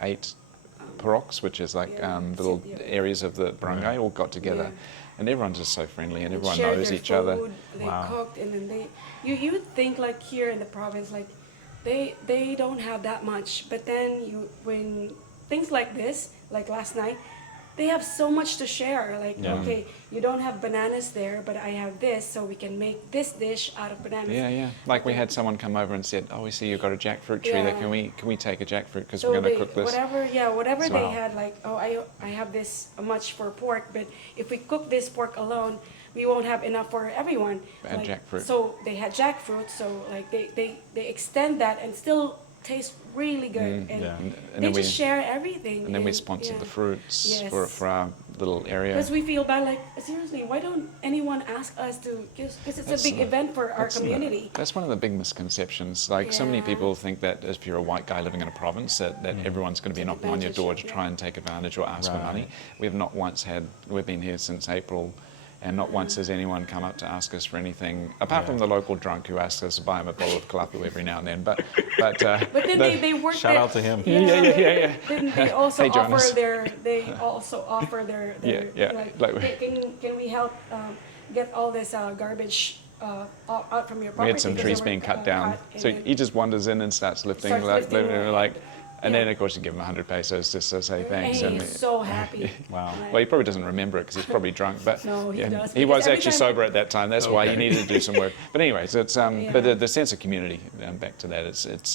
8 paroks, which is like little areas of the barangay all got together. Yeah. And everyone's just so friendly and They everyone shared knows their each other. food, They Wow. cooked, and then you would think like here in the province, like they don't have that much. But then when things like this, like last night, they have so much to share. Like, Yeah. okay, you don't have bananas there, but I have this, so we can make this dish out of bananas. Yeah. Like we had someone come over and said, "Oh, we see you've got a jackfruit tree there. Yeah. Can we take a jackfruit because So we're going to they, cook this?" whatever they Wow. had, like, oh, I have this much for pork, but if we cook this pork alone, we won't have enough for everyone. They had Like, jackfruit. So they had jackfruit, so like they extend that and still taste really good, and yeah. And they then just we- share everything. And then we sponsored the fruits Yes. for our little area. Because we feel bad, like, seriously, why don't anyone ask us to, because it's That's, a big event for our That's community. That's one of the big misconceptions. Like so many Yeah. people think that if you're a white guy living in a province, that everyone's going to be Take knocking on your door to advantage of, try and take advantage or ask for Right. money. We've been here since April, and not once has anyone come up to ask us for anything, apart from the local drunk who asks us to buy him a bottle of kalapu every now and then. But But then they work Shout there. out to him. Yeah. Then they also Hey, Jonas. offer their Yeah. like, can we help get all this garbage out from your property? We had some because trees they were, being cut down. and So then- he just wanders in and starts lifting, and then of course you give him 100 pesos just to say thanks. And he's so happy. Wow. Like, Well, he probably doesn't remember it because he's probably drunk, but No, he does, he because was every actually time- sober at that time. That's why he needed to do some work. But anyways, it's Yeah. but the sense of community. Back to that, it's That's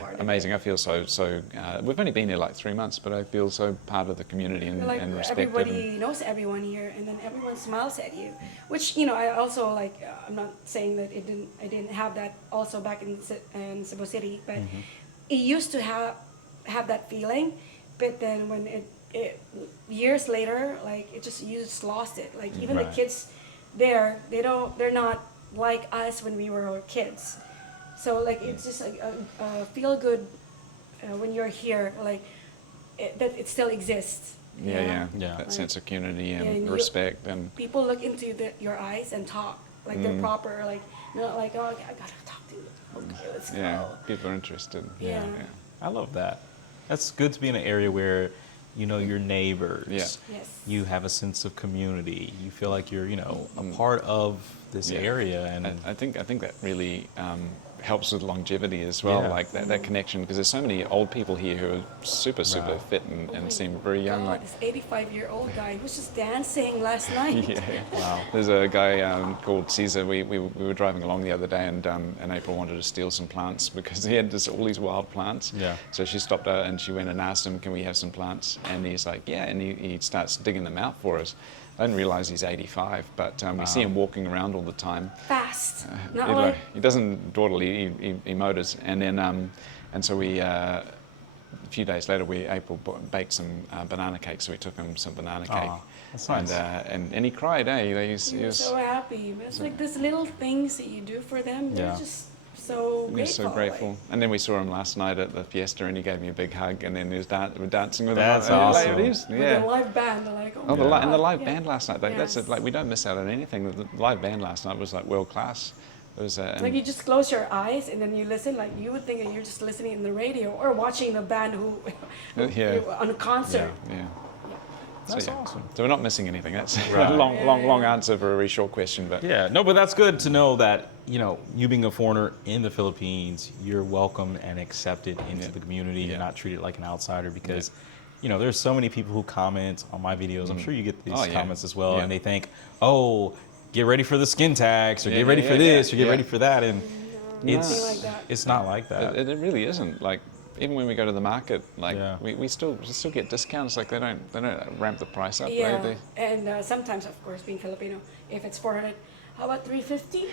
part of amazing. I feel so. We've only been here like 3 months, but I feel so part of the community like and respected. everybody knows everyone here, and then everyone smiles at you. Which, you know, I also like. I'm not saying that I didn't have that also back in Cebu City, but it used to have that feeling. But then when it years later, like you just lost it. Like even the Right. kids there, they're not like us when we were kids. So like it's just a feel good when you're here, like that it still exists. you know? Yeah. Yeah. That Like, sense of community yeah, and and you- respect and. People look into your eyes and talk like they're proper, like not like, oh, I gotta talk to you. Okay, let's go. Yeah, people are interested. Yeah. I love that. That's good to be in an area where you know your neighbors. Yeah. Yes. You have a sense of community. You feel like you're, a part of this Yeah. area, and I think that really helps with longevity as well, Yeah. like that connection, because there's so many old people here who are super Right. fit and seem very young. God, Like, this 85-year-old guy was just dancing last night. yeah. wow. There's a guy called Caesar. We were driving along the other day, and April wanted to steal some plants because he had all these wild plants. Yeah. So she stopped her and she went and asked him, "Can we have some plants?" And he's like, "Yeah," and he starts digging them out for us. I didn't realize he's 85, but we see him walking around all the time. Fast. Not He, like, he doesn't dawdle, he motors. And then, and so a few days later, April baked some banana cake, so we took him some banana cake. Aw, that's nice. And he cried, eh? He was so happy. It's like these little things that you do for them. They're Yeah. just so he was grateful. so grateful. Like, And then we saw him last night at the fiesta, and he gave me a big hug, and then he was we're dancing with That's him. awesome. It is, with yeah. the live band, they're like, Oh, my and the God, live yeah. band last night. That's it. Yes. Like we don't miss out on anything. The live band last night was like world class. It was. Like you just close your eyes and then you listen. Like you would think that you're just listening in the radio or watching the band who Yeah. on a concert. Yeah. That's awesome. So we're not missing anything. That's Right. a long answer for a very short question, but Yeah, no, but that's good to know that, you being a foreigner in the Philippines, you're welcomed and accepted into Yeah. the community. Yeah. You're not treated like an outsider because, there's so many people who comment on my videos. I'm sure you get these Oh, yeah. comments as well, Yeah. and they think, oh, get ready for the skin tax, or Yeah, get ready yeah, for yeah, this, or get yeah. ready for that, and Nothing it's like that. it's not like that. it really isn't. Like even when we go to the market, like Yeah. we still get discounts. Like they don't ramp the price up. Yeah, They, and sometimes, of course, being Filipino, if it's 400, how about 350?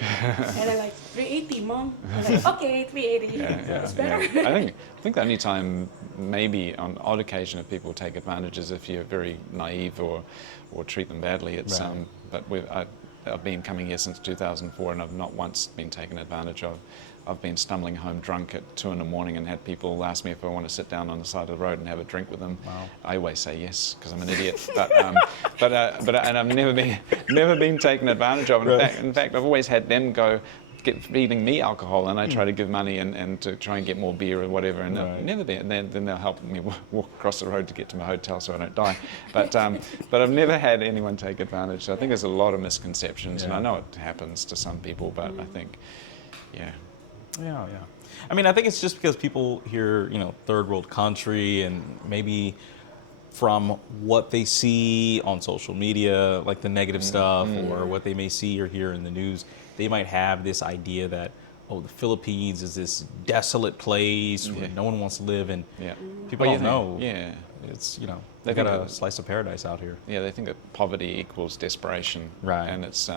And I'm like, 380, Mom. I'm like, okay, 380. It's better. Yeah. I think the only time, maybe on odd occasion, if people take advantage is if you're very naive or treat them badly. It's Right. but I've been coming here since 2004, and I've not once been taken advantage of. I've been stumbling home drunk at 2 a.m. and had people ask me if I want to sit down on the side of the road and have a drink with them. Wow. I always say yes because I'm an idiot. But and I've never been taken advantage of. In fact, I've always had them feeding me alcohol, and I try to give money and to try and get more beer or whatever, and I've never been. And then they'll help me walk across the road to get to my hotel so I don't die. But I've never had anyone take advantage. So I think there's a lot of misconceptions, and I know it happens to some people, but I think, yeah. Yeah. I mean, I think it's just because people hear, third world country, and maybe from what they see on social media, like the negative stuff, or what they may see or hear in the news, they might have this idea that, oh, the Philippines is this desolate place where no one wants to live, and people don't know. Yeah. It's, They they've got think a slice of paradise out here. Yeah, they think that poverty equals desperation. Right. And it's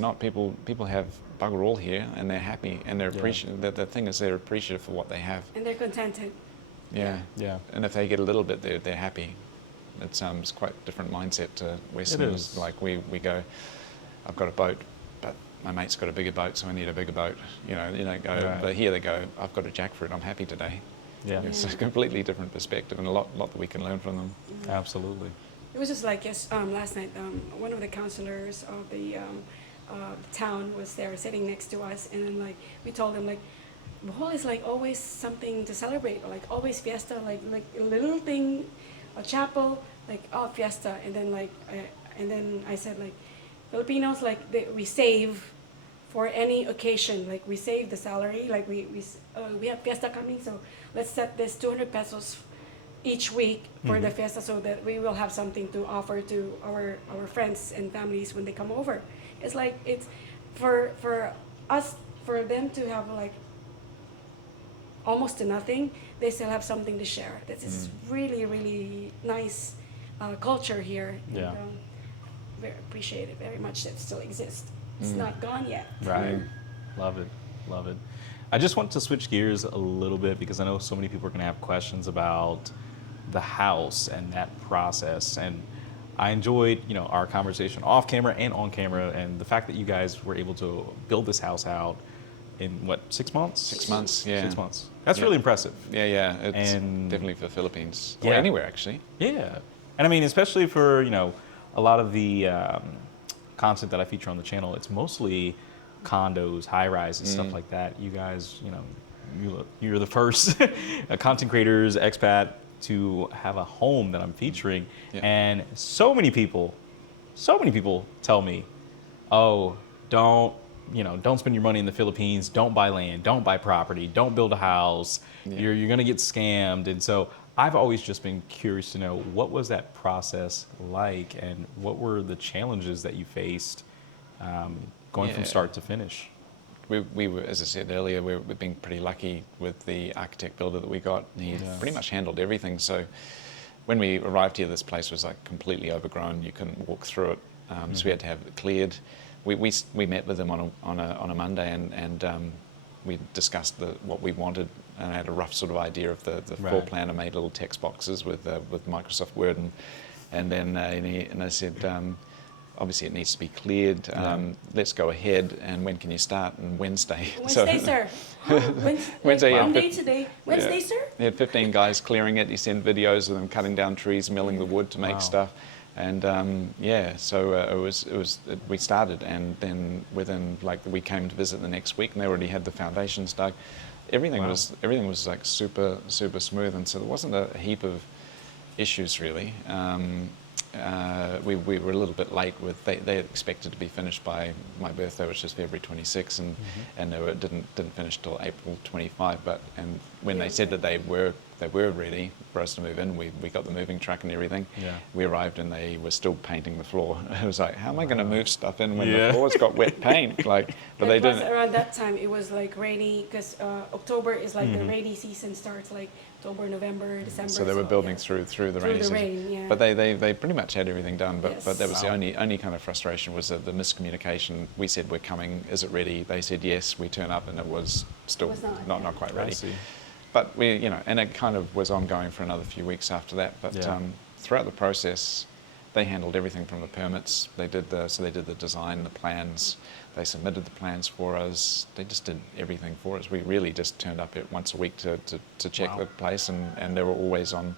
not. People have bugger all here, and they're happy, and they're appreciative. The thing is, they're appreciative for what they have. And they're contented. Yeah. And if they get a little bit, they're happy. It's quite a different mindset to Westerners. Like we go, I've got a boat, but my mate's got a bigger boat, so I need a bigger boat. You don't go. Right. But here they go, I've got a jackfruit, I'm happy today. Yeah. It's a completely different perspective, and a lot that we can learn from them. Absolutely. It was just like last night. One of the counselors of the town was there, sitting next to us, and then we told him Bohol is always something to celebrate, always fiesta, like a little thing, a chapel, fiesta, and then I said Filipinos we save for any occasion, we save the salary, we have fiesta coming, so let's set this 200 pesos each week for the fiesta, so that we will have something to offer to our friends and families when they come over. It's it's for us, for them to have almost to nothing, they still have something to share. This is really, really nice culture here. Yeah. And, very appreciated very much that it still exists. It's not gone yet. Right. Love it. I just want to switch gears a little bit because I know so many people are going to have questions about the house and that process. And I enjoyed, our conversation off camera and on camera, and the fact that you guys were able to build this house out in 6 months? 6 months, yeah. 6 months. That's really impressive. Yeah. It's And- definitely for the Philippines, or anywhere actually. Yeah. And I mean, especially for, a lot of the content that I feature on the channel, it's mostly condos, high-rises, stuff like that. You guys, you're the first content creators, expat, to have a home that I'm featuring. Yeah. And so many people tell me, oh, don't spend your money in the Philippines, don't buy land, don't buy property, don't build a house, you're going to get scammed. And so I've always just been curious to know, what was that process like, and what were the challenges that you faced going from start to finish? We were, as I said earlier, we've been pretty lucky with the architect builder that we got. He pretty much handled everything. So when we arrived here, this place was completely overgrown. You couldn't walk through it, so we had to have it cleared. We met with him on a Monday, and we discussed what we wanted, and I had a rough sort of idea of the floor plan. I made little text boxes with Microsoft Word, and then I said, obviously it needs to be cleared. Let's go ahead. And when can you start? And Wednesday. Wednesday, sir. Wednesday. One day today. Wednesday, sir. He had 15 guys clearing it. He sent videos of them cutting down trees, milling the wood to make stuff. And we started, and then we came to visit the next week, and they already had the foundations dug. Everything was super smooth, and so there wasn't a heap of issues really. We were a little bit late with, they expected to be finished by my birthday, which is February 26, and they didn't finish till April 25. And when they said that they were they were ready for us to move in. We got the moving truck and everything. Yeah. We arrived and they were still painting the floor. It was like, how am I going to move stuff in when Yeah. the floor's got wet paint? Like, but And they plus, didn't. around that time, it was like rainy because October is like the rainy season starts, like October, November, December. So they were building yeah. through the Through rainy the season. rain, yeah. But they pretty much had everything done. But Yes. that was the Wow. only kind of frustration was the miscommunication. We said we're coming. Is it ready? They said yes. We turn up and it was still Was not, not yeah. quite I ready. see. But we, and it kind of was ongoing for another few weeks after that. But Yeah. throughout the process, they handled everything from the permits. They did the design, the plans. They submitted the plans for us. They just did everything for us. We really just turned up once a week to check Wow. the place, and they were always on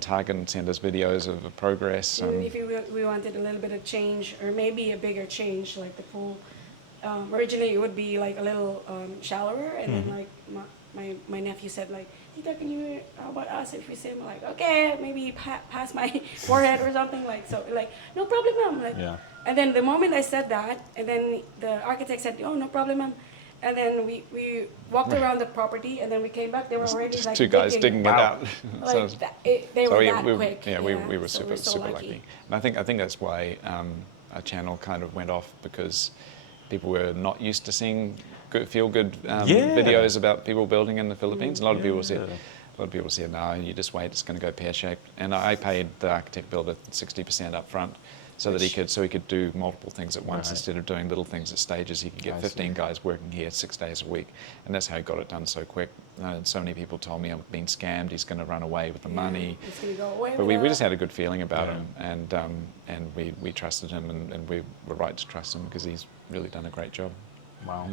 target and send us videos of the progress. Even if we wanted a little bit of change or maybe a bigger change, like the pool, originally it would be like a little shallower, and then like my nephew said like, Tita, how about us if we say, I'm like, okay, maybe past my forehead or something, like, so like, no problem, ma'am. Like, Yeah. and then the moment I said that, and then the architect said, oh, no problem, ma'am. And then we walked around the property, and then we came back. They were already Just like two guys digging it Wow. out. Like they were that quick. Yeah, we were so super we're so super lucky. And I think that's why our channel kind of went off, because people were not used to seeing feel good Yeah. videos about people building in the Philippines. A lot of people said. Yeah. A lot of people said, no, you just wait, it's going to go pear-shaped. And I paid the architect builder 60% up front so that he could do multiple things at once Right. instead of doing little things at stages. He could get I 15 see. guys working here 6 days a week. And that's how he got it done so quick. And so many people told me I've been scammed, he's going to run away with the money. It's gonna go away. But with we that. just had a good feeling about Yeah. him, and we trusted him, and we were right to trust him because he's really done a great job. Wow.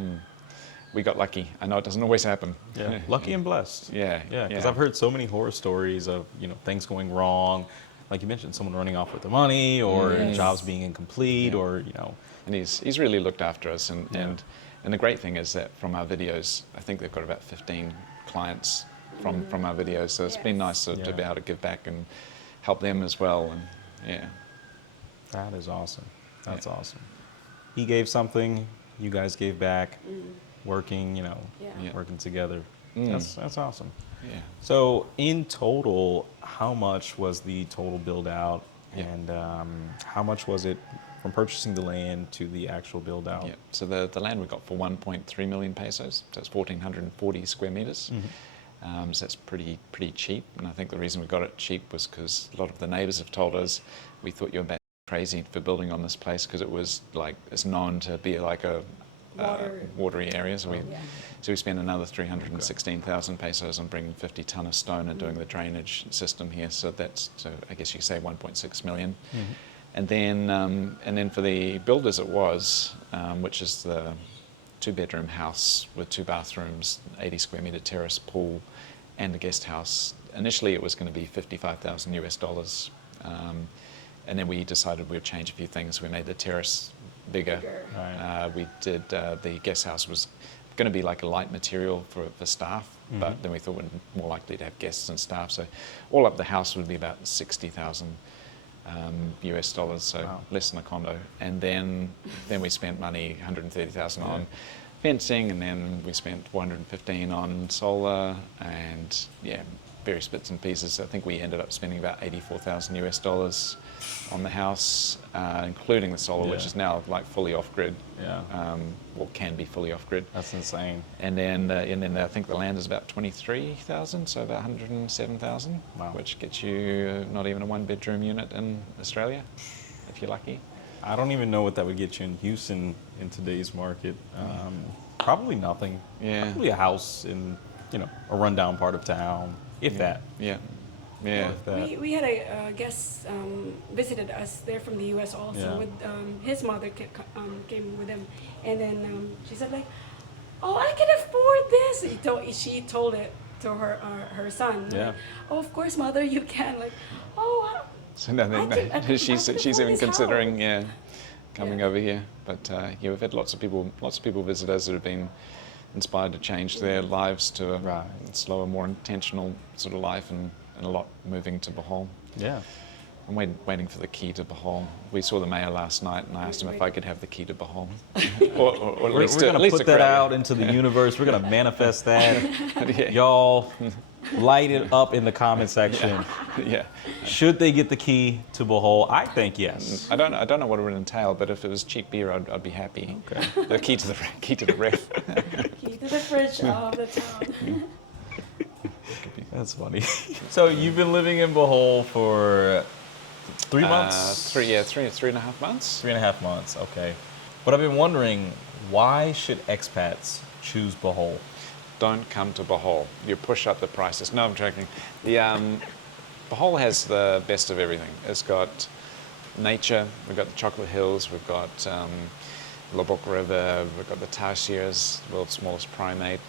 We got lucky. I know it doesn't always happen. Yeah. Lucky and blessed. Yeah, Yeah, because yeah. I've heard so many horror stories of, things going wrong. Like you mentioned, someone running off with the money, or Yes. jobs being incomplete, Yeah. or, And he's really looked after us, and, Yeah. and the great thing is that from our videos, I think they've got about 15 clients from our videos, so it's been nice to Yeah. be able to give back and help them as well, and yeah. that is awesome. That's awesome. He gave something, you guys gave back, working, Yeah. working together. Mm. That's awesome. Yeah. So in total, how much was the total build out, Yeah. and how much was it from purchasing the land to the actual build out? Yeah. So the land we got for 1.3 million pesos, so it's 1,440 square meters. So that's pretty cheap, and I think the reason we got it cheap was because a lot of the neighbours have told us we thought you were crazy for building on this place because it was like it's known to be like a watery area. So we spent another 316,000 pesos on bringing 50 ton of stone and doing the drainage system here. So I guess you could say 1.6 million. And then for the builders it was, which is the 2-bedroom house with 2 bathrooms, 80 square meter terrace, pool, and a guest house. Initially it was going to be $55,000 US. And then we decided we would change a few things. We made the terrace bigger. Right. We did the guest house was going to be like a light material for staff, but then we thought we're more likely to have guests and staff. So all up the house would be about 60,000 US dollars, so Wow. less than a condo. And then we spent money, 130,000 on fencing, and then we spent 415 on solar, and various bits and pieces. I think we ended up spending about 84,000 US dollars on the house, including the solar, which Yeah. is now like fully off grid. Yeah. Or can be fully off grid. That's insane. And then I think the land is about 23,000, so about 107,000, Wow. which gets you not even a 1-bedroom unit in Australia, if you're lucky. I don't even know what that would get you in Houston in today's market. Probably nothing. Yeah. Probably a house in, a rundown part of town, if that. Yeah. Yeah. If that. We had a guest visited us. They're from the U.S. also. Yeah. With his mother came with him, and then she said like, "Oh, I can afford this." She told it to her son. Yeah. Like, "Oh, of course, mother, you can." Like, "Oh, So no, I could she's afford even this considering house. coming Yeah. over here. But we've had lots of people visit us that have been inspired to change their lives to a Right. slower, more intentional sort of life, and a lot moving to Bohol. Yeah. I'm waiting for the key to Bohol. We saw the mayor last night, and I asked him if I could have the key to Bohol, or at We're least going at to least put that Australia. out into the universe. We're going to manifest that. Yeah. Y'all, Light it up in the comment section. Yeah. Should they get the key to Bohol? I think yes. I don't know what it would entail, but if it was cheap beer, I'd be happy. Okay. The key to the ref. Key to the fridge of the town. That's funny. So you've been living in Bohol for 3 months? 3.5 months. 3.5 months, okay. But I've been wondering, why should expats choose Bohol? Don't come to Bohol. You push up the prices. No, I'm joking. The Bohol has the best of everything. It's got nature. We've got the Chocolate Hills. We've got Lombok River. We've got the tarsiers, the world's smallest primate.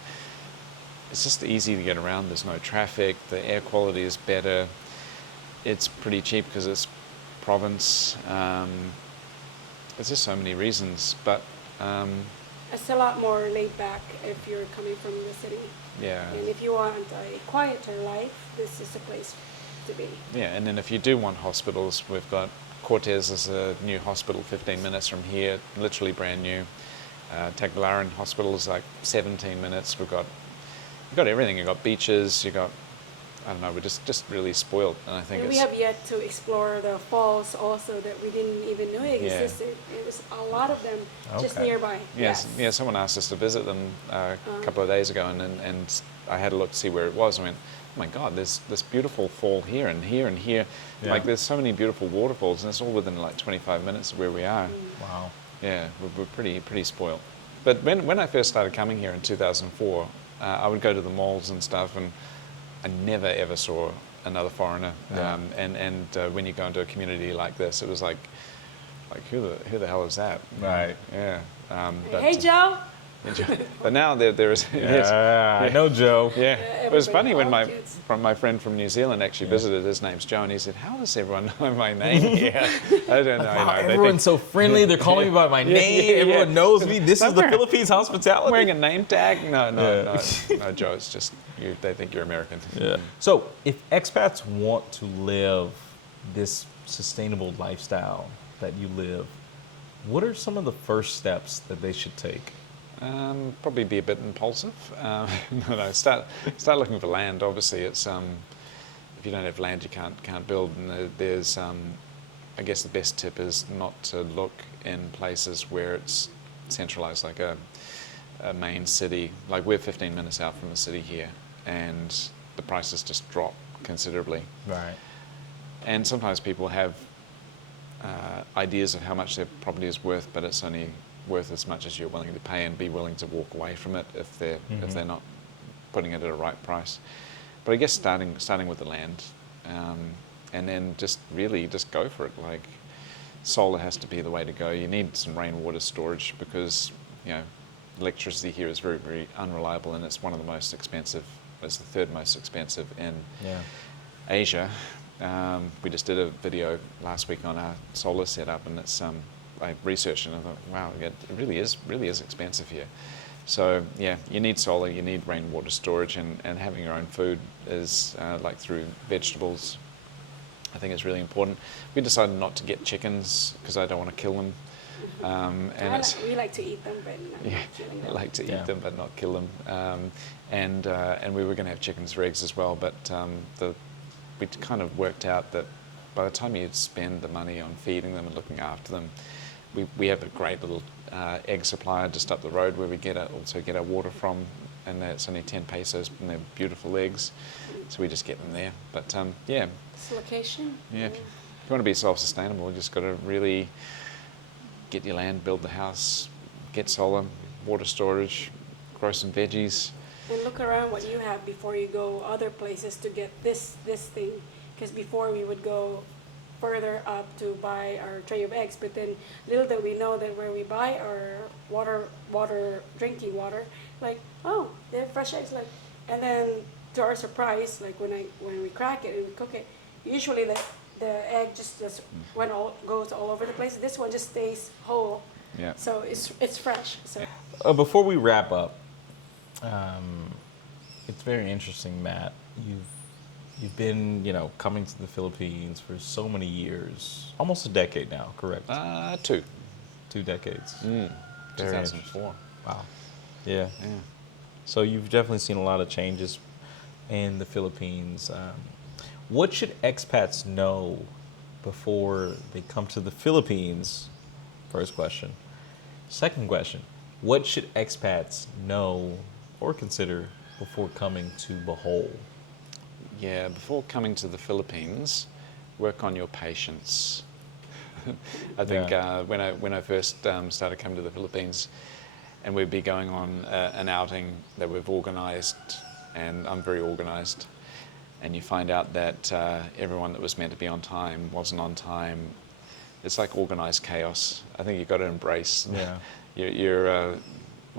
It's just easy to get around. There's no traffic. The air quality is better. It's pretty cheap because it's province. There's just so many reasons. But It's a lot more laid back if you're coming from the city. yeah. And if you want a quieter life, this is the place to be. Yeah, and then if you do want hospitals, we've got Cortez is a new hospital 15 minutes from here, literally brand new. Tagbilaran Hospital is like 17 minutes. We've got everything. You've got beaches, you've got, I don't know, we're just really spoiled. And I think And we have yet to explore the falls also that we didn't even know existed. It was a lot of them just Okay. nearby. yes, yeah, someone asked us to visit them a couple of days ago, and I had a look to see where it was. I went, oh my God, there's this beautiful fall here and here and here. Yeah. Like there's so many beautiful waterfalls, and it's all within like 25 minutes of where we are. Wow. Yeah, we're pretty spoiled. But when I first started coming here in 2004, I would go to the malls and stuff, and I never ever saw another foreigner. Yeah. When you go into a community like this, it was like who the hell is that? Right. Yeah. Hey, Joe. But now there is. Yeah, I know Joe. Yeah, it was everybody, funny when all kids. my friend from New Zealand actually visited. His name's Joe, and he said, "How does everyone know my name here?" I don't know. Wow, They everyone's think- so friendly. They're calling me by my name. Everyone knows me. This is the Somewhere. Philippines hospitality. wearing a name tag. No, Yeah. Joe. It's just you. They think you're American. Yeah. So if expats want to live this sustainable lifestyle that you live, what are some of the first steps that they should take? Probably be a bit impulsive. No. Start looking for land. Obviously, it's if you don't have land, you can't build. And there's I guess the best tip is not to look in places where it's centralized, like a main city. Like we're 15 minutes out from a city here, and the prices just drop considerably. Right. And sometimes people have ideas of how much their property is worth, but it's only worth as much as you're willing to pay, and be willing to walk away from it if they're not putting it at a right price. But I guess starting with the land, and then just go for it. Like solar has to be the way to go. You need some rainwater storage because electricity here is very, very unreliable, and it's one of the most expensive. It's the third most expensive in Asia. We just did a video last week on our solar setup, and it's I researched and I thought, wow, it really is expensive here. So yeah, you need solar, you need rainwater storage, and having your own food is like through vegetables. I think it's really important. We decided not to get chickens because I don't want to kill them. We like to eat them, but not killing them. I like to eat them but not kill them. And we were going to have chickens for eggs as well, but we kind of worked out that by the time you spend the money on feeding them and looking after them, we have a great little egg supplier just up the road where we also get our water from, and it's only 10 pesos, and they're beautiful eggs, so we just get them there. But This location. if you want to be self-sustainable, you just got to really get your land, build the house, get solar, water storage, grow some veggies. And look around what you have before you go other places to get this thing. Because before we would go further up to buy our tray of eggs, but then little did we know that where we buy our drinking water, like, oh, they have fresh eggs, like, and then to our surprise, like when we crack it and we cook it, usually the egg just goes all over the place. This one just stays whole. Yeah. So it's fresh. So Before we wrap up, it's very interesting, Matt. You've been, coming to the Philippines for so many years, almost a decade now, correct? 2. 2 decades. Very 2004. Wow. Yeah. So you've definitely seen a lot of changes. in the Philippines. What should expats know before they come to the Philippines? First question. Second question, what should expats know or consider before coming to Bohol? Yeah, before coming to the Philippines, work on your patience. I think when I first started coming to the Philippines, and we'd be going on an outing that we've organised, and I'm very organised, and you find out that everyone that was meant to be on time wasn't on time. It's like organised chaos. I think you've got to embrace. Yeah. You're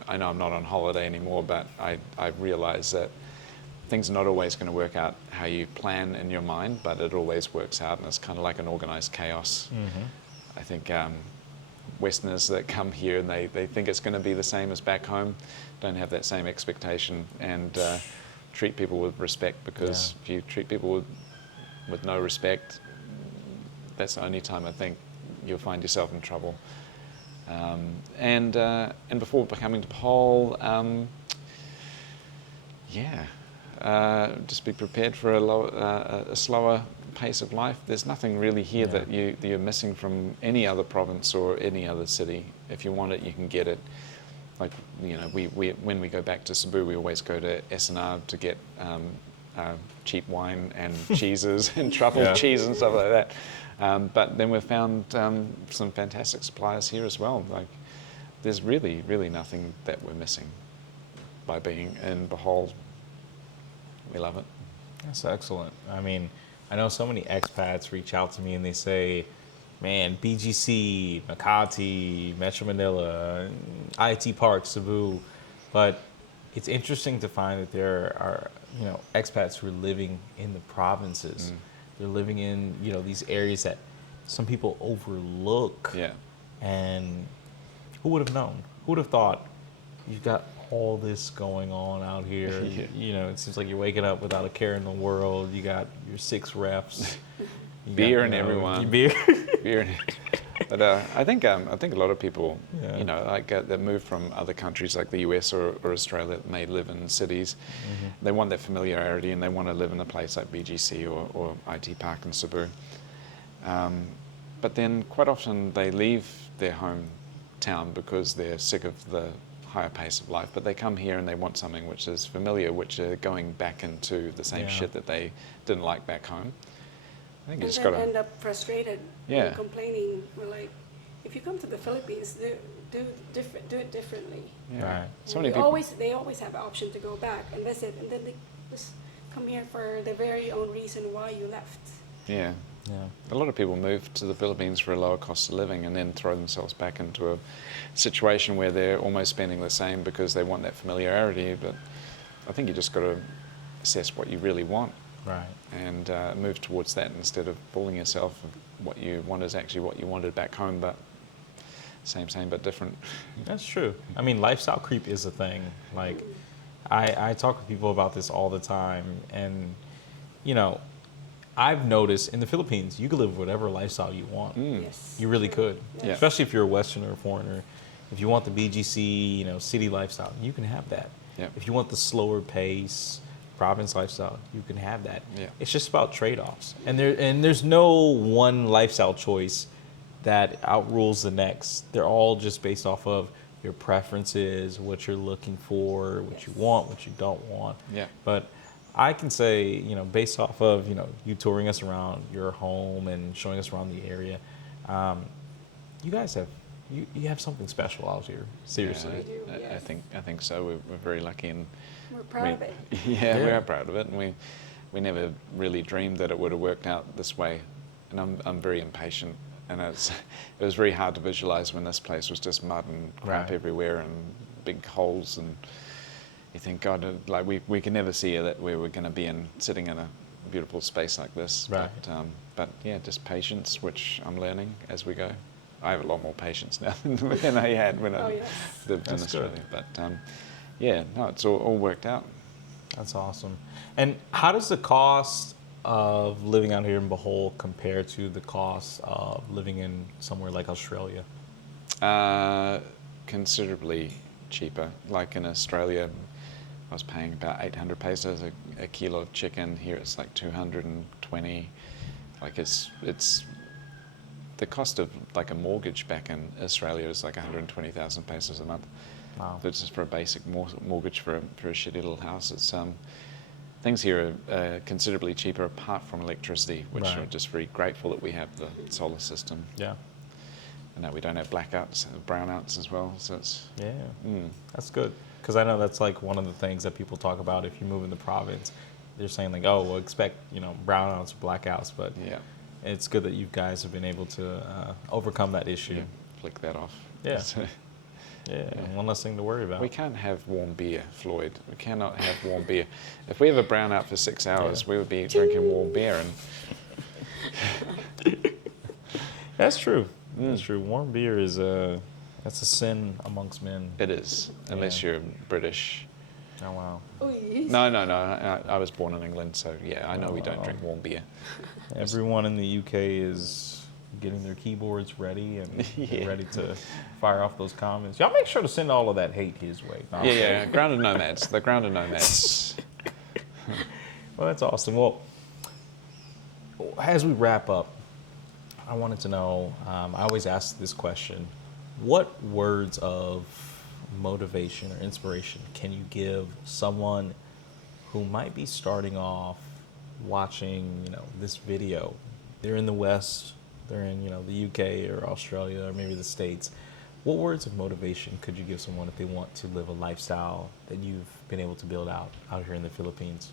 I know I'm not on holiday anymore, but I realise that things are not always going to work out how you plan in your mind, but it always works out, and it's kind of like an organised chaos. I think Westerners that come here and they think it's going to be the same as back home don't have that same expectation, and treat people with respect, because if you treat people with no respect, that's the only time I think you'll find yourself in trouble. And before coming to Bohol, just be prepared for a slower pace of life. There's nothing really here that you're missing from any other province or any other city. If you want it, you can get it. Like, you know, we when we go back to Cebu, we always go to S&R to get cheap wine and cheeses and truffle cheese and stuff like that. But then we've found some fantastic suppliers here as well. Like, there's really, really nothing that we're missing by being in Bohol. We love it. That's excellent. I mean, I know so many expats reach out to me and they say, man, BGC, Makati, Metro Manila, IT Park, Cebu. But it's interesting to find that there are, you know, expats who are living in the provinces. They're living in, you know, these areas that some people overlook. Yeah. And who would have known? Who would have thought you've got all this going on out here? You know, it seems like you're waking up without a care in the world. You got your 6 refs. Beer and everyone. Beer. Beer. But I think a lot of people, you know, like that move from other countries like the US or Australia, that may live in cities. They want that familiarity, and they want to live in a place like BGC or IT Park in Cebu. But then quite often they leave their hometown because they're sick of the higher pace of life. But they come here and they want something which is familiar, which are going back into the same shit that they didn't like back home. I think you just got to end up frustrated, and complaining. We're like, if you come to the Philippines, do it differently. Yeah. Right. So many people. They always have an option to go back and visit, and then they just come here for their very own reason why you left. Yeah. Yeah. A lot of people move to the Philippines for a lower cost of living and then throw themselves back into a situation where they're almost spending the same because they want that familiarity. But I think you just got to assess what you really want. Right. And move towards that instead of fooling yourself. What you want is actually what you wanted back home, but same but different. That's true. I mean, lifestyle creep is a thing. Like, I talk with people about this all the time, and, you know, I've noticed in the Philippines, you can live whatever lifestyle you want. Yes. You really could. Yeah. Especially if you're a Westerner or foreigner. If you want the BGC, you know, city lifestyle, you can have that. Yeah. If you want the slower pace, province lifestyle, you can have that. Yeah. It's just about trade-offs. And there's no one lifestyle choice that outrules the next. They're all just based off of your preferences, what you're looking for, what you want, what you don't want. Yeah. But I can say, you know, based off of, you know, you touring us around your home and showing us around the area, you guys have you have something special out here. Seriously. Yeah, I think so. We're very lucky, and We're proud of it. Yeah, we are proud of it, and we never really dreamed that it would have worked out this way. And I'm very impatient, and it was very hard to visualize when this place was just mud and crap everywhere and big holes, and you think, God, like we can never see that we were going to be sitting in a beautiful space like this. Right. But yeah, just patience, which I'm learning as we go. I have a lot more patience now than I had when I lived in Australia. Good. But yeah, no, it's all worked out. That's awesome. And how does the cost of living out here in Bohol compare to the cost of living in somewhere like Australia? Considerably cheaper. Like in Australia, I was paying about 800 pesos a kilo of chicken. Here it's like 220. Like it's the cost of like a mortgage back in Australia is like 120,000 pesos a month. Wow. That's just for a basic mortgage for a shitty little house. It's things here are considerably cheaper apart from electricity, which Right. we're just very grateful that we have the solar system. Yeah. And that we don't have blackouts, brownouts as well. So it's Yeah. That's good. Because I know that's like one of the things that people talk about if you move in the province. They're saying like, oh, well, expect, brownouts, blackouts. But yeah, it's good that you guys have been able to overcome that issue. flick that off. Yeah. So, Yeah. One less thing to worry about. we can't have warm beer, Floyd. We cannot have warm beer. If we have a brownout for 6 hours, we would be drinking warm beer. And That's true. That's true. Warm beer is that's a sin amongst men. it is, unless Yeah. you're British. Oh wow. Uy. No. I was born in England, so yeah, I know we don't drink warm beer. Everyone in the UK is getting their keyboards ready and they're Yeah. ready to fire off those comments. Y'all make sure to send all of that hate his way. Yeah, grounded nomads. The grounded nomads. Well, that's awesome. Well, as we wrap up, I wanted to know, I always ask this question, what words of motivation or inspiration can you give someone who might be starting off watching, this video? They're in the West, they're in, the UK or Australia or maybe the States. What words of motivation could you give someone if they want to live a lifestyle that you've been able to build out here in the Philippines?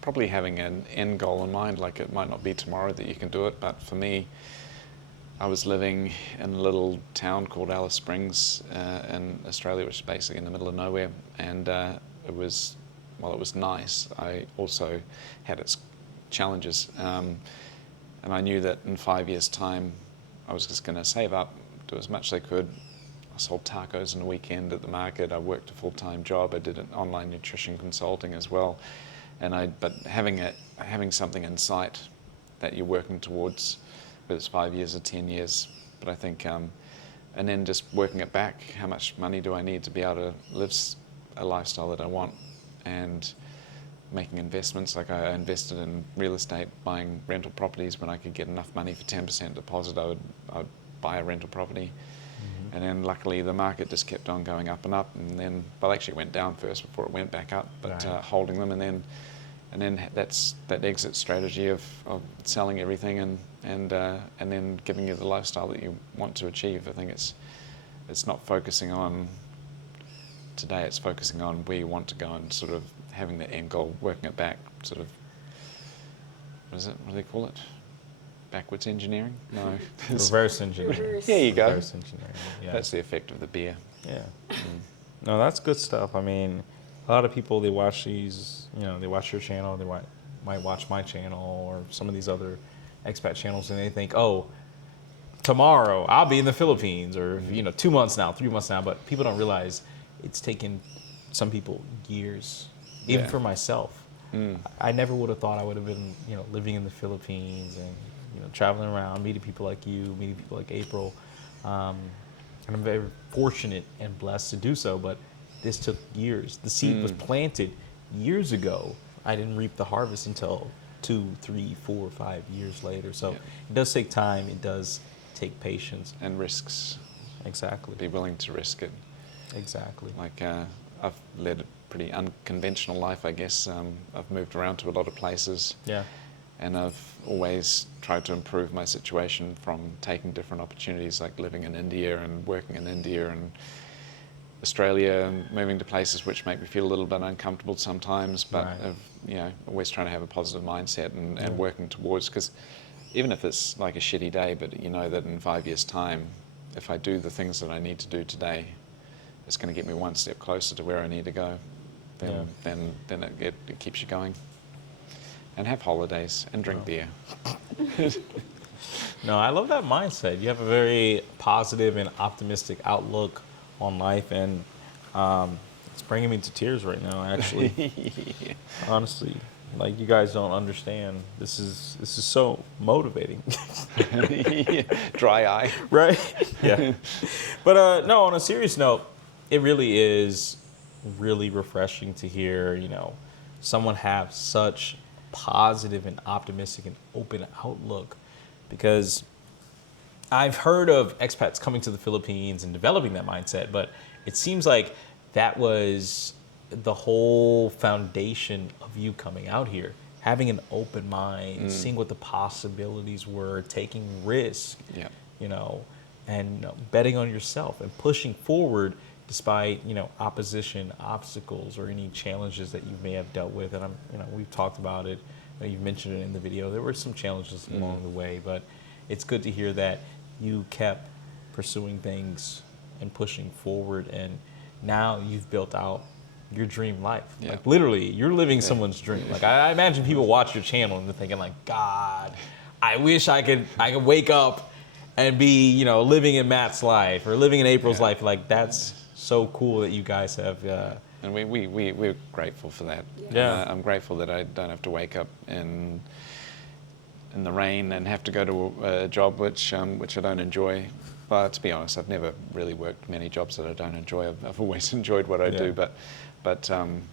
Probably having an end goal in mind. Like it might not be tomorrow that you can do it, but for me, I was living in a little town called Alice Springs in Australia, which is basically in the middle of nowhere, and it was nice. I also had its challenges, and I knew that in 5 years' time, I was just going to save up, do as much as I could. I sold tacos on the weekend at the market. I worked a full-time job. I did an online nutrition consulting as well, but having something in sight that you're working towards, whether it's 5 years or 10 years. But I think, and then just working it back, how much money do I need to be able to live a lifestyle that I want, and making investments. Like I invested in real estate, buying rental properties. When I could get enough money for 10% deposit, I would buy a rental property. And then luckily the market just kept on going up and up, and then, well, actually went down first before it went back up, but Right. holding them, and then that's that exit strategy of selling everything and then giving you the lifestyle that you want to achieve. I think it's not focusing on today, it's focusing on where you want to go and sort of having the end goal, working it back, sort of, what do they call it? Backwards engineering? No. Reverse engineering. Reverse. There you go. Reverse engineering. Yeah. That's the effect of the beer. Yeah. No, that's good stuff. I mean, a lot of people, they watch these, they watch your channel, they might watch my channel or some of these other expat channels, and they think, oh, tomorrow I'll be in the Philippines, or, 2 months now, 3 months now. But people don't realize it's taken some people years, even Yeah. for myself. I never would have thought I would have been, living in the Philippines and, traveling around, meeting people like you, meeting people like April. And I'm very fortunate and blessed to do so, but this took years. The seed was planted years ago. I didn't reap the harvest until 2, 3, 4, 5 years later. So Yeah. it does take time. It does take patience. And risks. Exactly. Be willing to risk it. Exactly. Like I've led a pretty unconventional life, I guess. I've moved around to a lot of places. Yeah. And I've always tried to improve my situation from taking different opportunities, like living in India and working in India and Australia, and moving to places which make me feel a little bit uncomfortable sometimes, but Right. always trying to have a positive mindset and working towards, because even if it's like a shitty day, but you know that in 5 years' time, if I do the things that I need to do today, it's going to get me one step closer to where I need to go. Then it keeps you going. And have holidays and drink beer. No, I love that mindset. You have a very positive and optimistic outlook on life, and it's bringing me to tears right now, actually. Honestly, like, you guys don't understand. This is so motivating. Dry eye. Right? Yeah. But no, on a serious note, it really is really refreshing to hear, you know, someone have such positive and optimistic and open outlook, because I've heard of expats coming to the Philippines and developing that mindset, but it seems like that was the whole foundation of you coming out here, having an open mind, seeing what the possibilities were, taking risk, Yeah. you know, and you know, betting on yourself and pushing forward despite, you know, opposition, obstacles, or any challenges that you may have dealt with. And you know, we've talked about it. You know, you've mentioned it in the video. There were some challenges along the way, but it's good to hear that you kept pursuing things and pushing forward, and now you've built out your dream life. Yeah. Like literally, you're living someone's dream. Like I imagine people watch your channel and they're thinking like, God, I wish I could wake up and be, you know, living in Matt's life or living in April's life. Like that's so cool that you guys have. And we're grateful for that. Yeah. I'm grateful that I don't have to wake up in the rain and have to go to a job which I don't enjoy. But to be honest, I've never really worked many jobs that I don't enjoy. I've always enjoyed what I do. But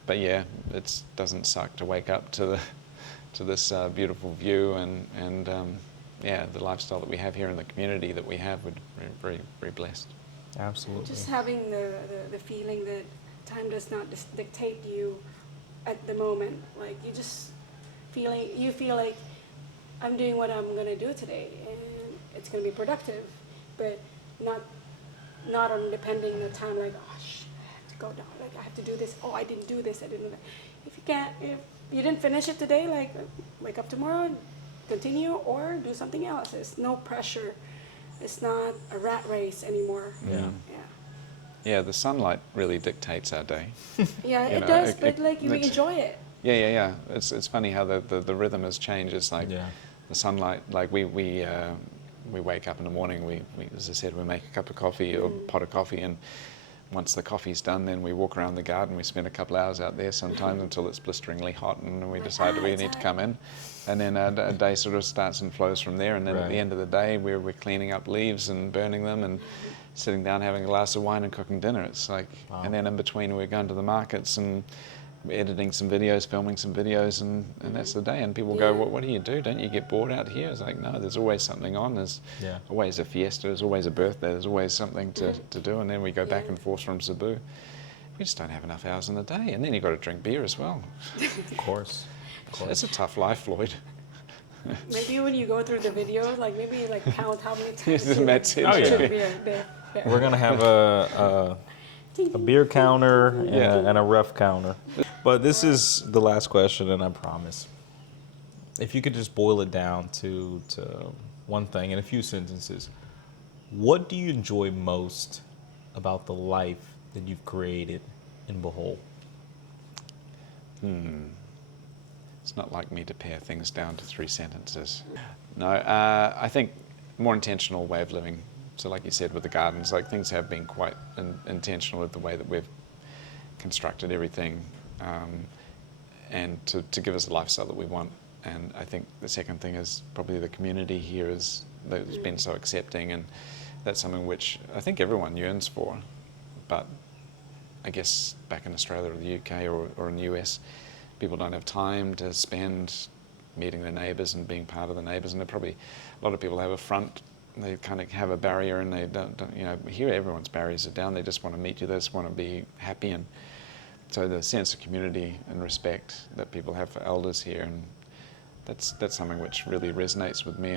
yeah, it doesn't suck to wake up to this beautiful view and yeah, the lifestyle that we have here in the community that we have. We're very, very blessed. Absolutely. Just having the feeling that time does not dictate you at the moment. Like you feel like I'm doing what I'm gonna do today, and it's gonna be productive, but not on depending the time. Like, oh shit, I have to go down. Like I have to do this. Oh, I didn't do this. I didn't do that. If you didn't finish it today, like wake up tomorrow, continue, or do something else. There's no pressure. It's not a rat race anymore. Yeah. Yeah, the sunlight really dictates our day. Yeah, You it know, does, it- but like you it's- enjoy it. Yeah. It's funny how the rhythm has changed. It's like Yeah. the sunlight. Like we wake up in the morning. We as I said, we make a cup of coffee or pot of coffee, and once the coffee's done, then we walk around the garden. We spend a couple hours out there sometimes until it's blisteringly hot, and then we decide that we need to come in, and then a day sort of starts and flows from there. And then at the end of the day, we're cleaning up leaves and burning them, and sitting down having a glass of wine and cooking dinner. It's like, and then in between we're going to the markets and editing some videos, filming some videos, and that's the day. And people go, well, what do you do? Don't you get bored out here? It's like, no, there's always something on. There's always a fiesta, there's always a birthday, there's always something to do. And then we go back and forth from Cebu. We just don't have enough hours in the day. And then you've got to drink beer as well. Of course. It's a tough life, Floyd. Maybe when you go through the video, like maybe like count how many times you That's it. Oh, yeah. beer. We're gonna have a beer counter and a ref counter. But this is the last question, and I promise. If you could just boil it down to one thing in a few sentences, what do you enjoy most about the life that you've created in Bohol? It's not like me to pare things down to 3 sentences. No, I think more intentional way of living. So like you said with the gardens, like things have been quite intentional with the way that we've constructed everything, and to give us the lifestyle that we want. And I think the second thing is probably the community here has been so accepting, and that's something which I think everyone yearns for. But I guess back in Australia or the UK or in the US, people don't have time to spend meeting their neighbours and being part of the neighbours, and probably a lot of people have a front. They kind of have a barrier, and they don't, you know, here everyone's barriers are down. They just want to meet you. They just want to be happy, and so the sense of community and respect that people have for elders here, and that's something which really resonates with me,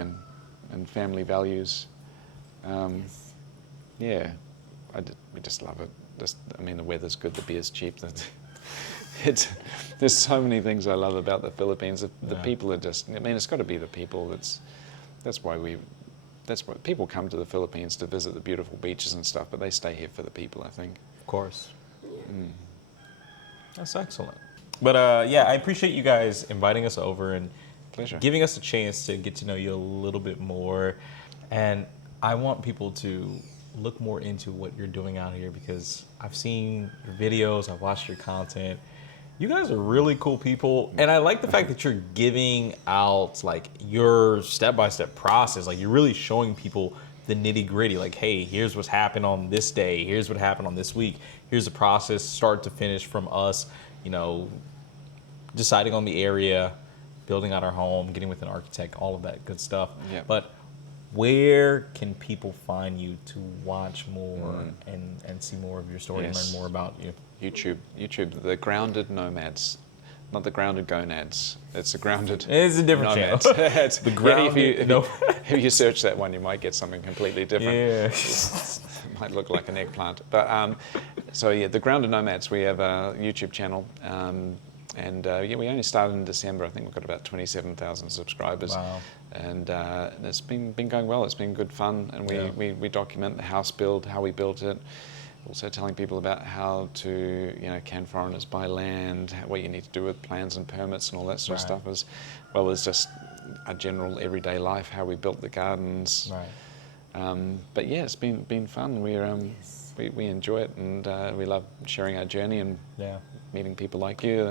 and family values. Yeah, we just love it. I mean, the weather's good, the beer's cheap. There's so many things I love about the Philippines. The people are just. I mean, it's got to be the people. That's why people come to the Philippines to visit the beautiful beaches and stuff, but they stay here for the people, I think. Of course. That's excellent. But yeah, I appreciate you guys inviting us over and Pleasure. giving us a chance to get to know you a little bit more. And I want people to look more into what you're doing out here, because I've seen your videos, I've watched your content. You guys are really cool people, and I like the fact that you're giving out like your step-by-step process. Like you're really showing people the nitty-gritty. Like, hey, here's what's happened on this day. Here's what happened on this week. here's the process, start to finish, from us, you know, deciding on the area, building out our home, getting with an architect, all of that good stuff. Yeah. But where can people find you to watch more and see more of your story and learn more about you? YouTube, the Grounded Nomads. Not the Grounded Gonads. It's the Grounded It's a different Nomads. channel. It's The Grounded if you search that one, you might get something completely different. Yeah. It might look like an eggplant. But so yeah, the Grounded Nomads. We have a YouTube channel, and yeah, we only started in December. I think we've got about 27,000 subscribers. Wow. And it's been going well. It's been good fun, and we document the house build, how we built it. Also telling people about how to, you know, can foreigners buy land, what you need to do with plans and permits and all that sort of stuff, as well as just a general everyday life, how we built the gardens. Right. But yeah, it's been fun. We enjoy it, and we love sharing our journey and meeting people like you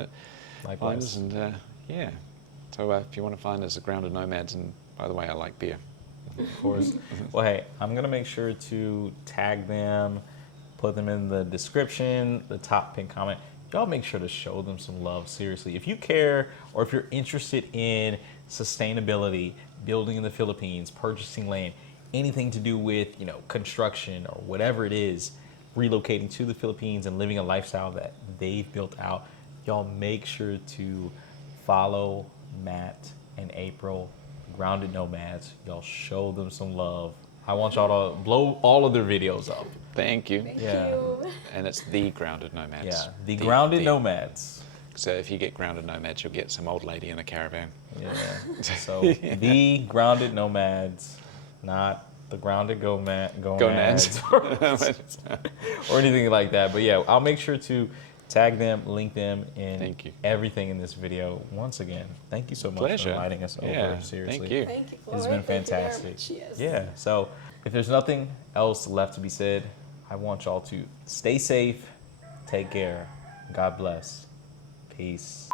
that find us. And yeah, so if you want to find us, the Grounded Nomads, and by the way, I like beer. Of course. Well, hey, I'm gonna make sure to tag them, put them in the description, the top pinned comment. Y'all make sure to show them some love, seriously. If you care, or if you're interested in sustainability, building in the Philippines, purchasing land, anything to do with, you know, construction or whatever it is, relocating to the Philippines and living a lifestyle that they've built out, y'all make sure to follow Matt and April, Grounded Nomads. Y'all show them some love. I want y'all to blow all of their videos up. Thank you. Thank you. And it's the Grounded Nomads. Yeah, the Grounded Nomads. So if you get Grounded Nomads, you'll get some old lady in a caravan. Yeah. So the Grounded Nomads, not the Grounded Gonads or anything like that. But yeah, I'll make sure to tag them, link them in everything in this video. Once again, thank you so much for inviting us over. Seriously. Thank you. Thank you. It's been fantastic. Yes. Yeah. So if there's nothing else left to be said, I want y'all to stay safe, take care, God bless, peace.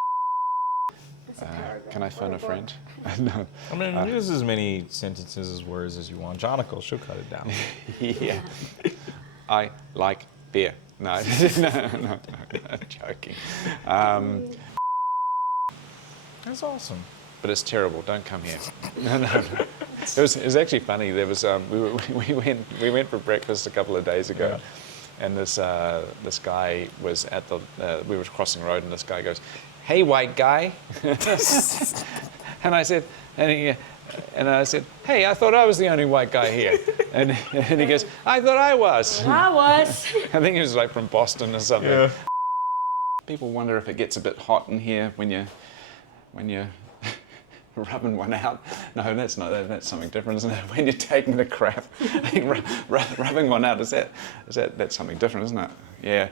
Can I phone a friend? No. I mean, use as many sentences as words as you want. Jonica, she'll cut it down. Yeah. I like beer. No, no, I'm joking. That's awesome. But it's terrible. Don't come here. No. It was actually funny. There was we went for breakfast a couple of days ago, and this guy was at the we were crossing the road, and this guy goes, "Hey, white guy," and I said, "Hey, I thought I was the only white guy here," and he goes, "I thought I was." I was. I think he was like from Boston or something. Yeah. People wonder if it gets a bit hot in here when you're rubbing one out. No, that's not. That's something different, isn't it? When you're taking the crap, I think rubbing one out that's something different, isn't it? Yeah.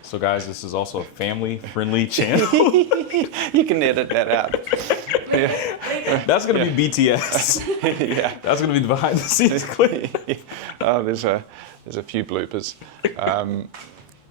So guys, this is also a family-friendly channel. You can edit that out. Yeah. That's gonna be BTS. Yeah. That's gonna be the behind-the-scenes clip. Oh, there's a few bloopers.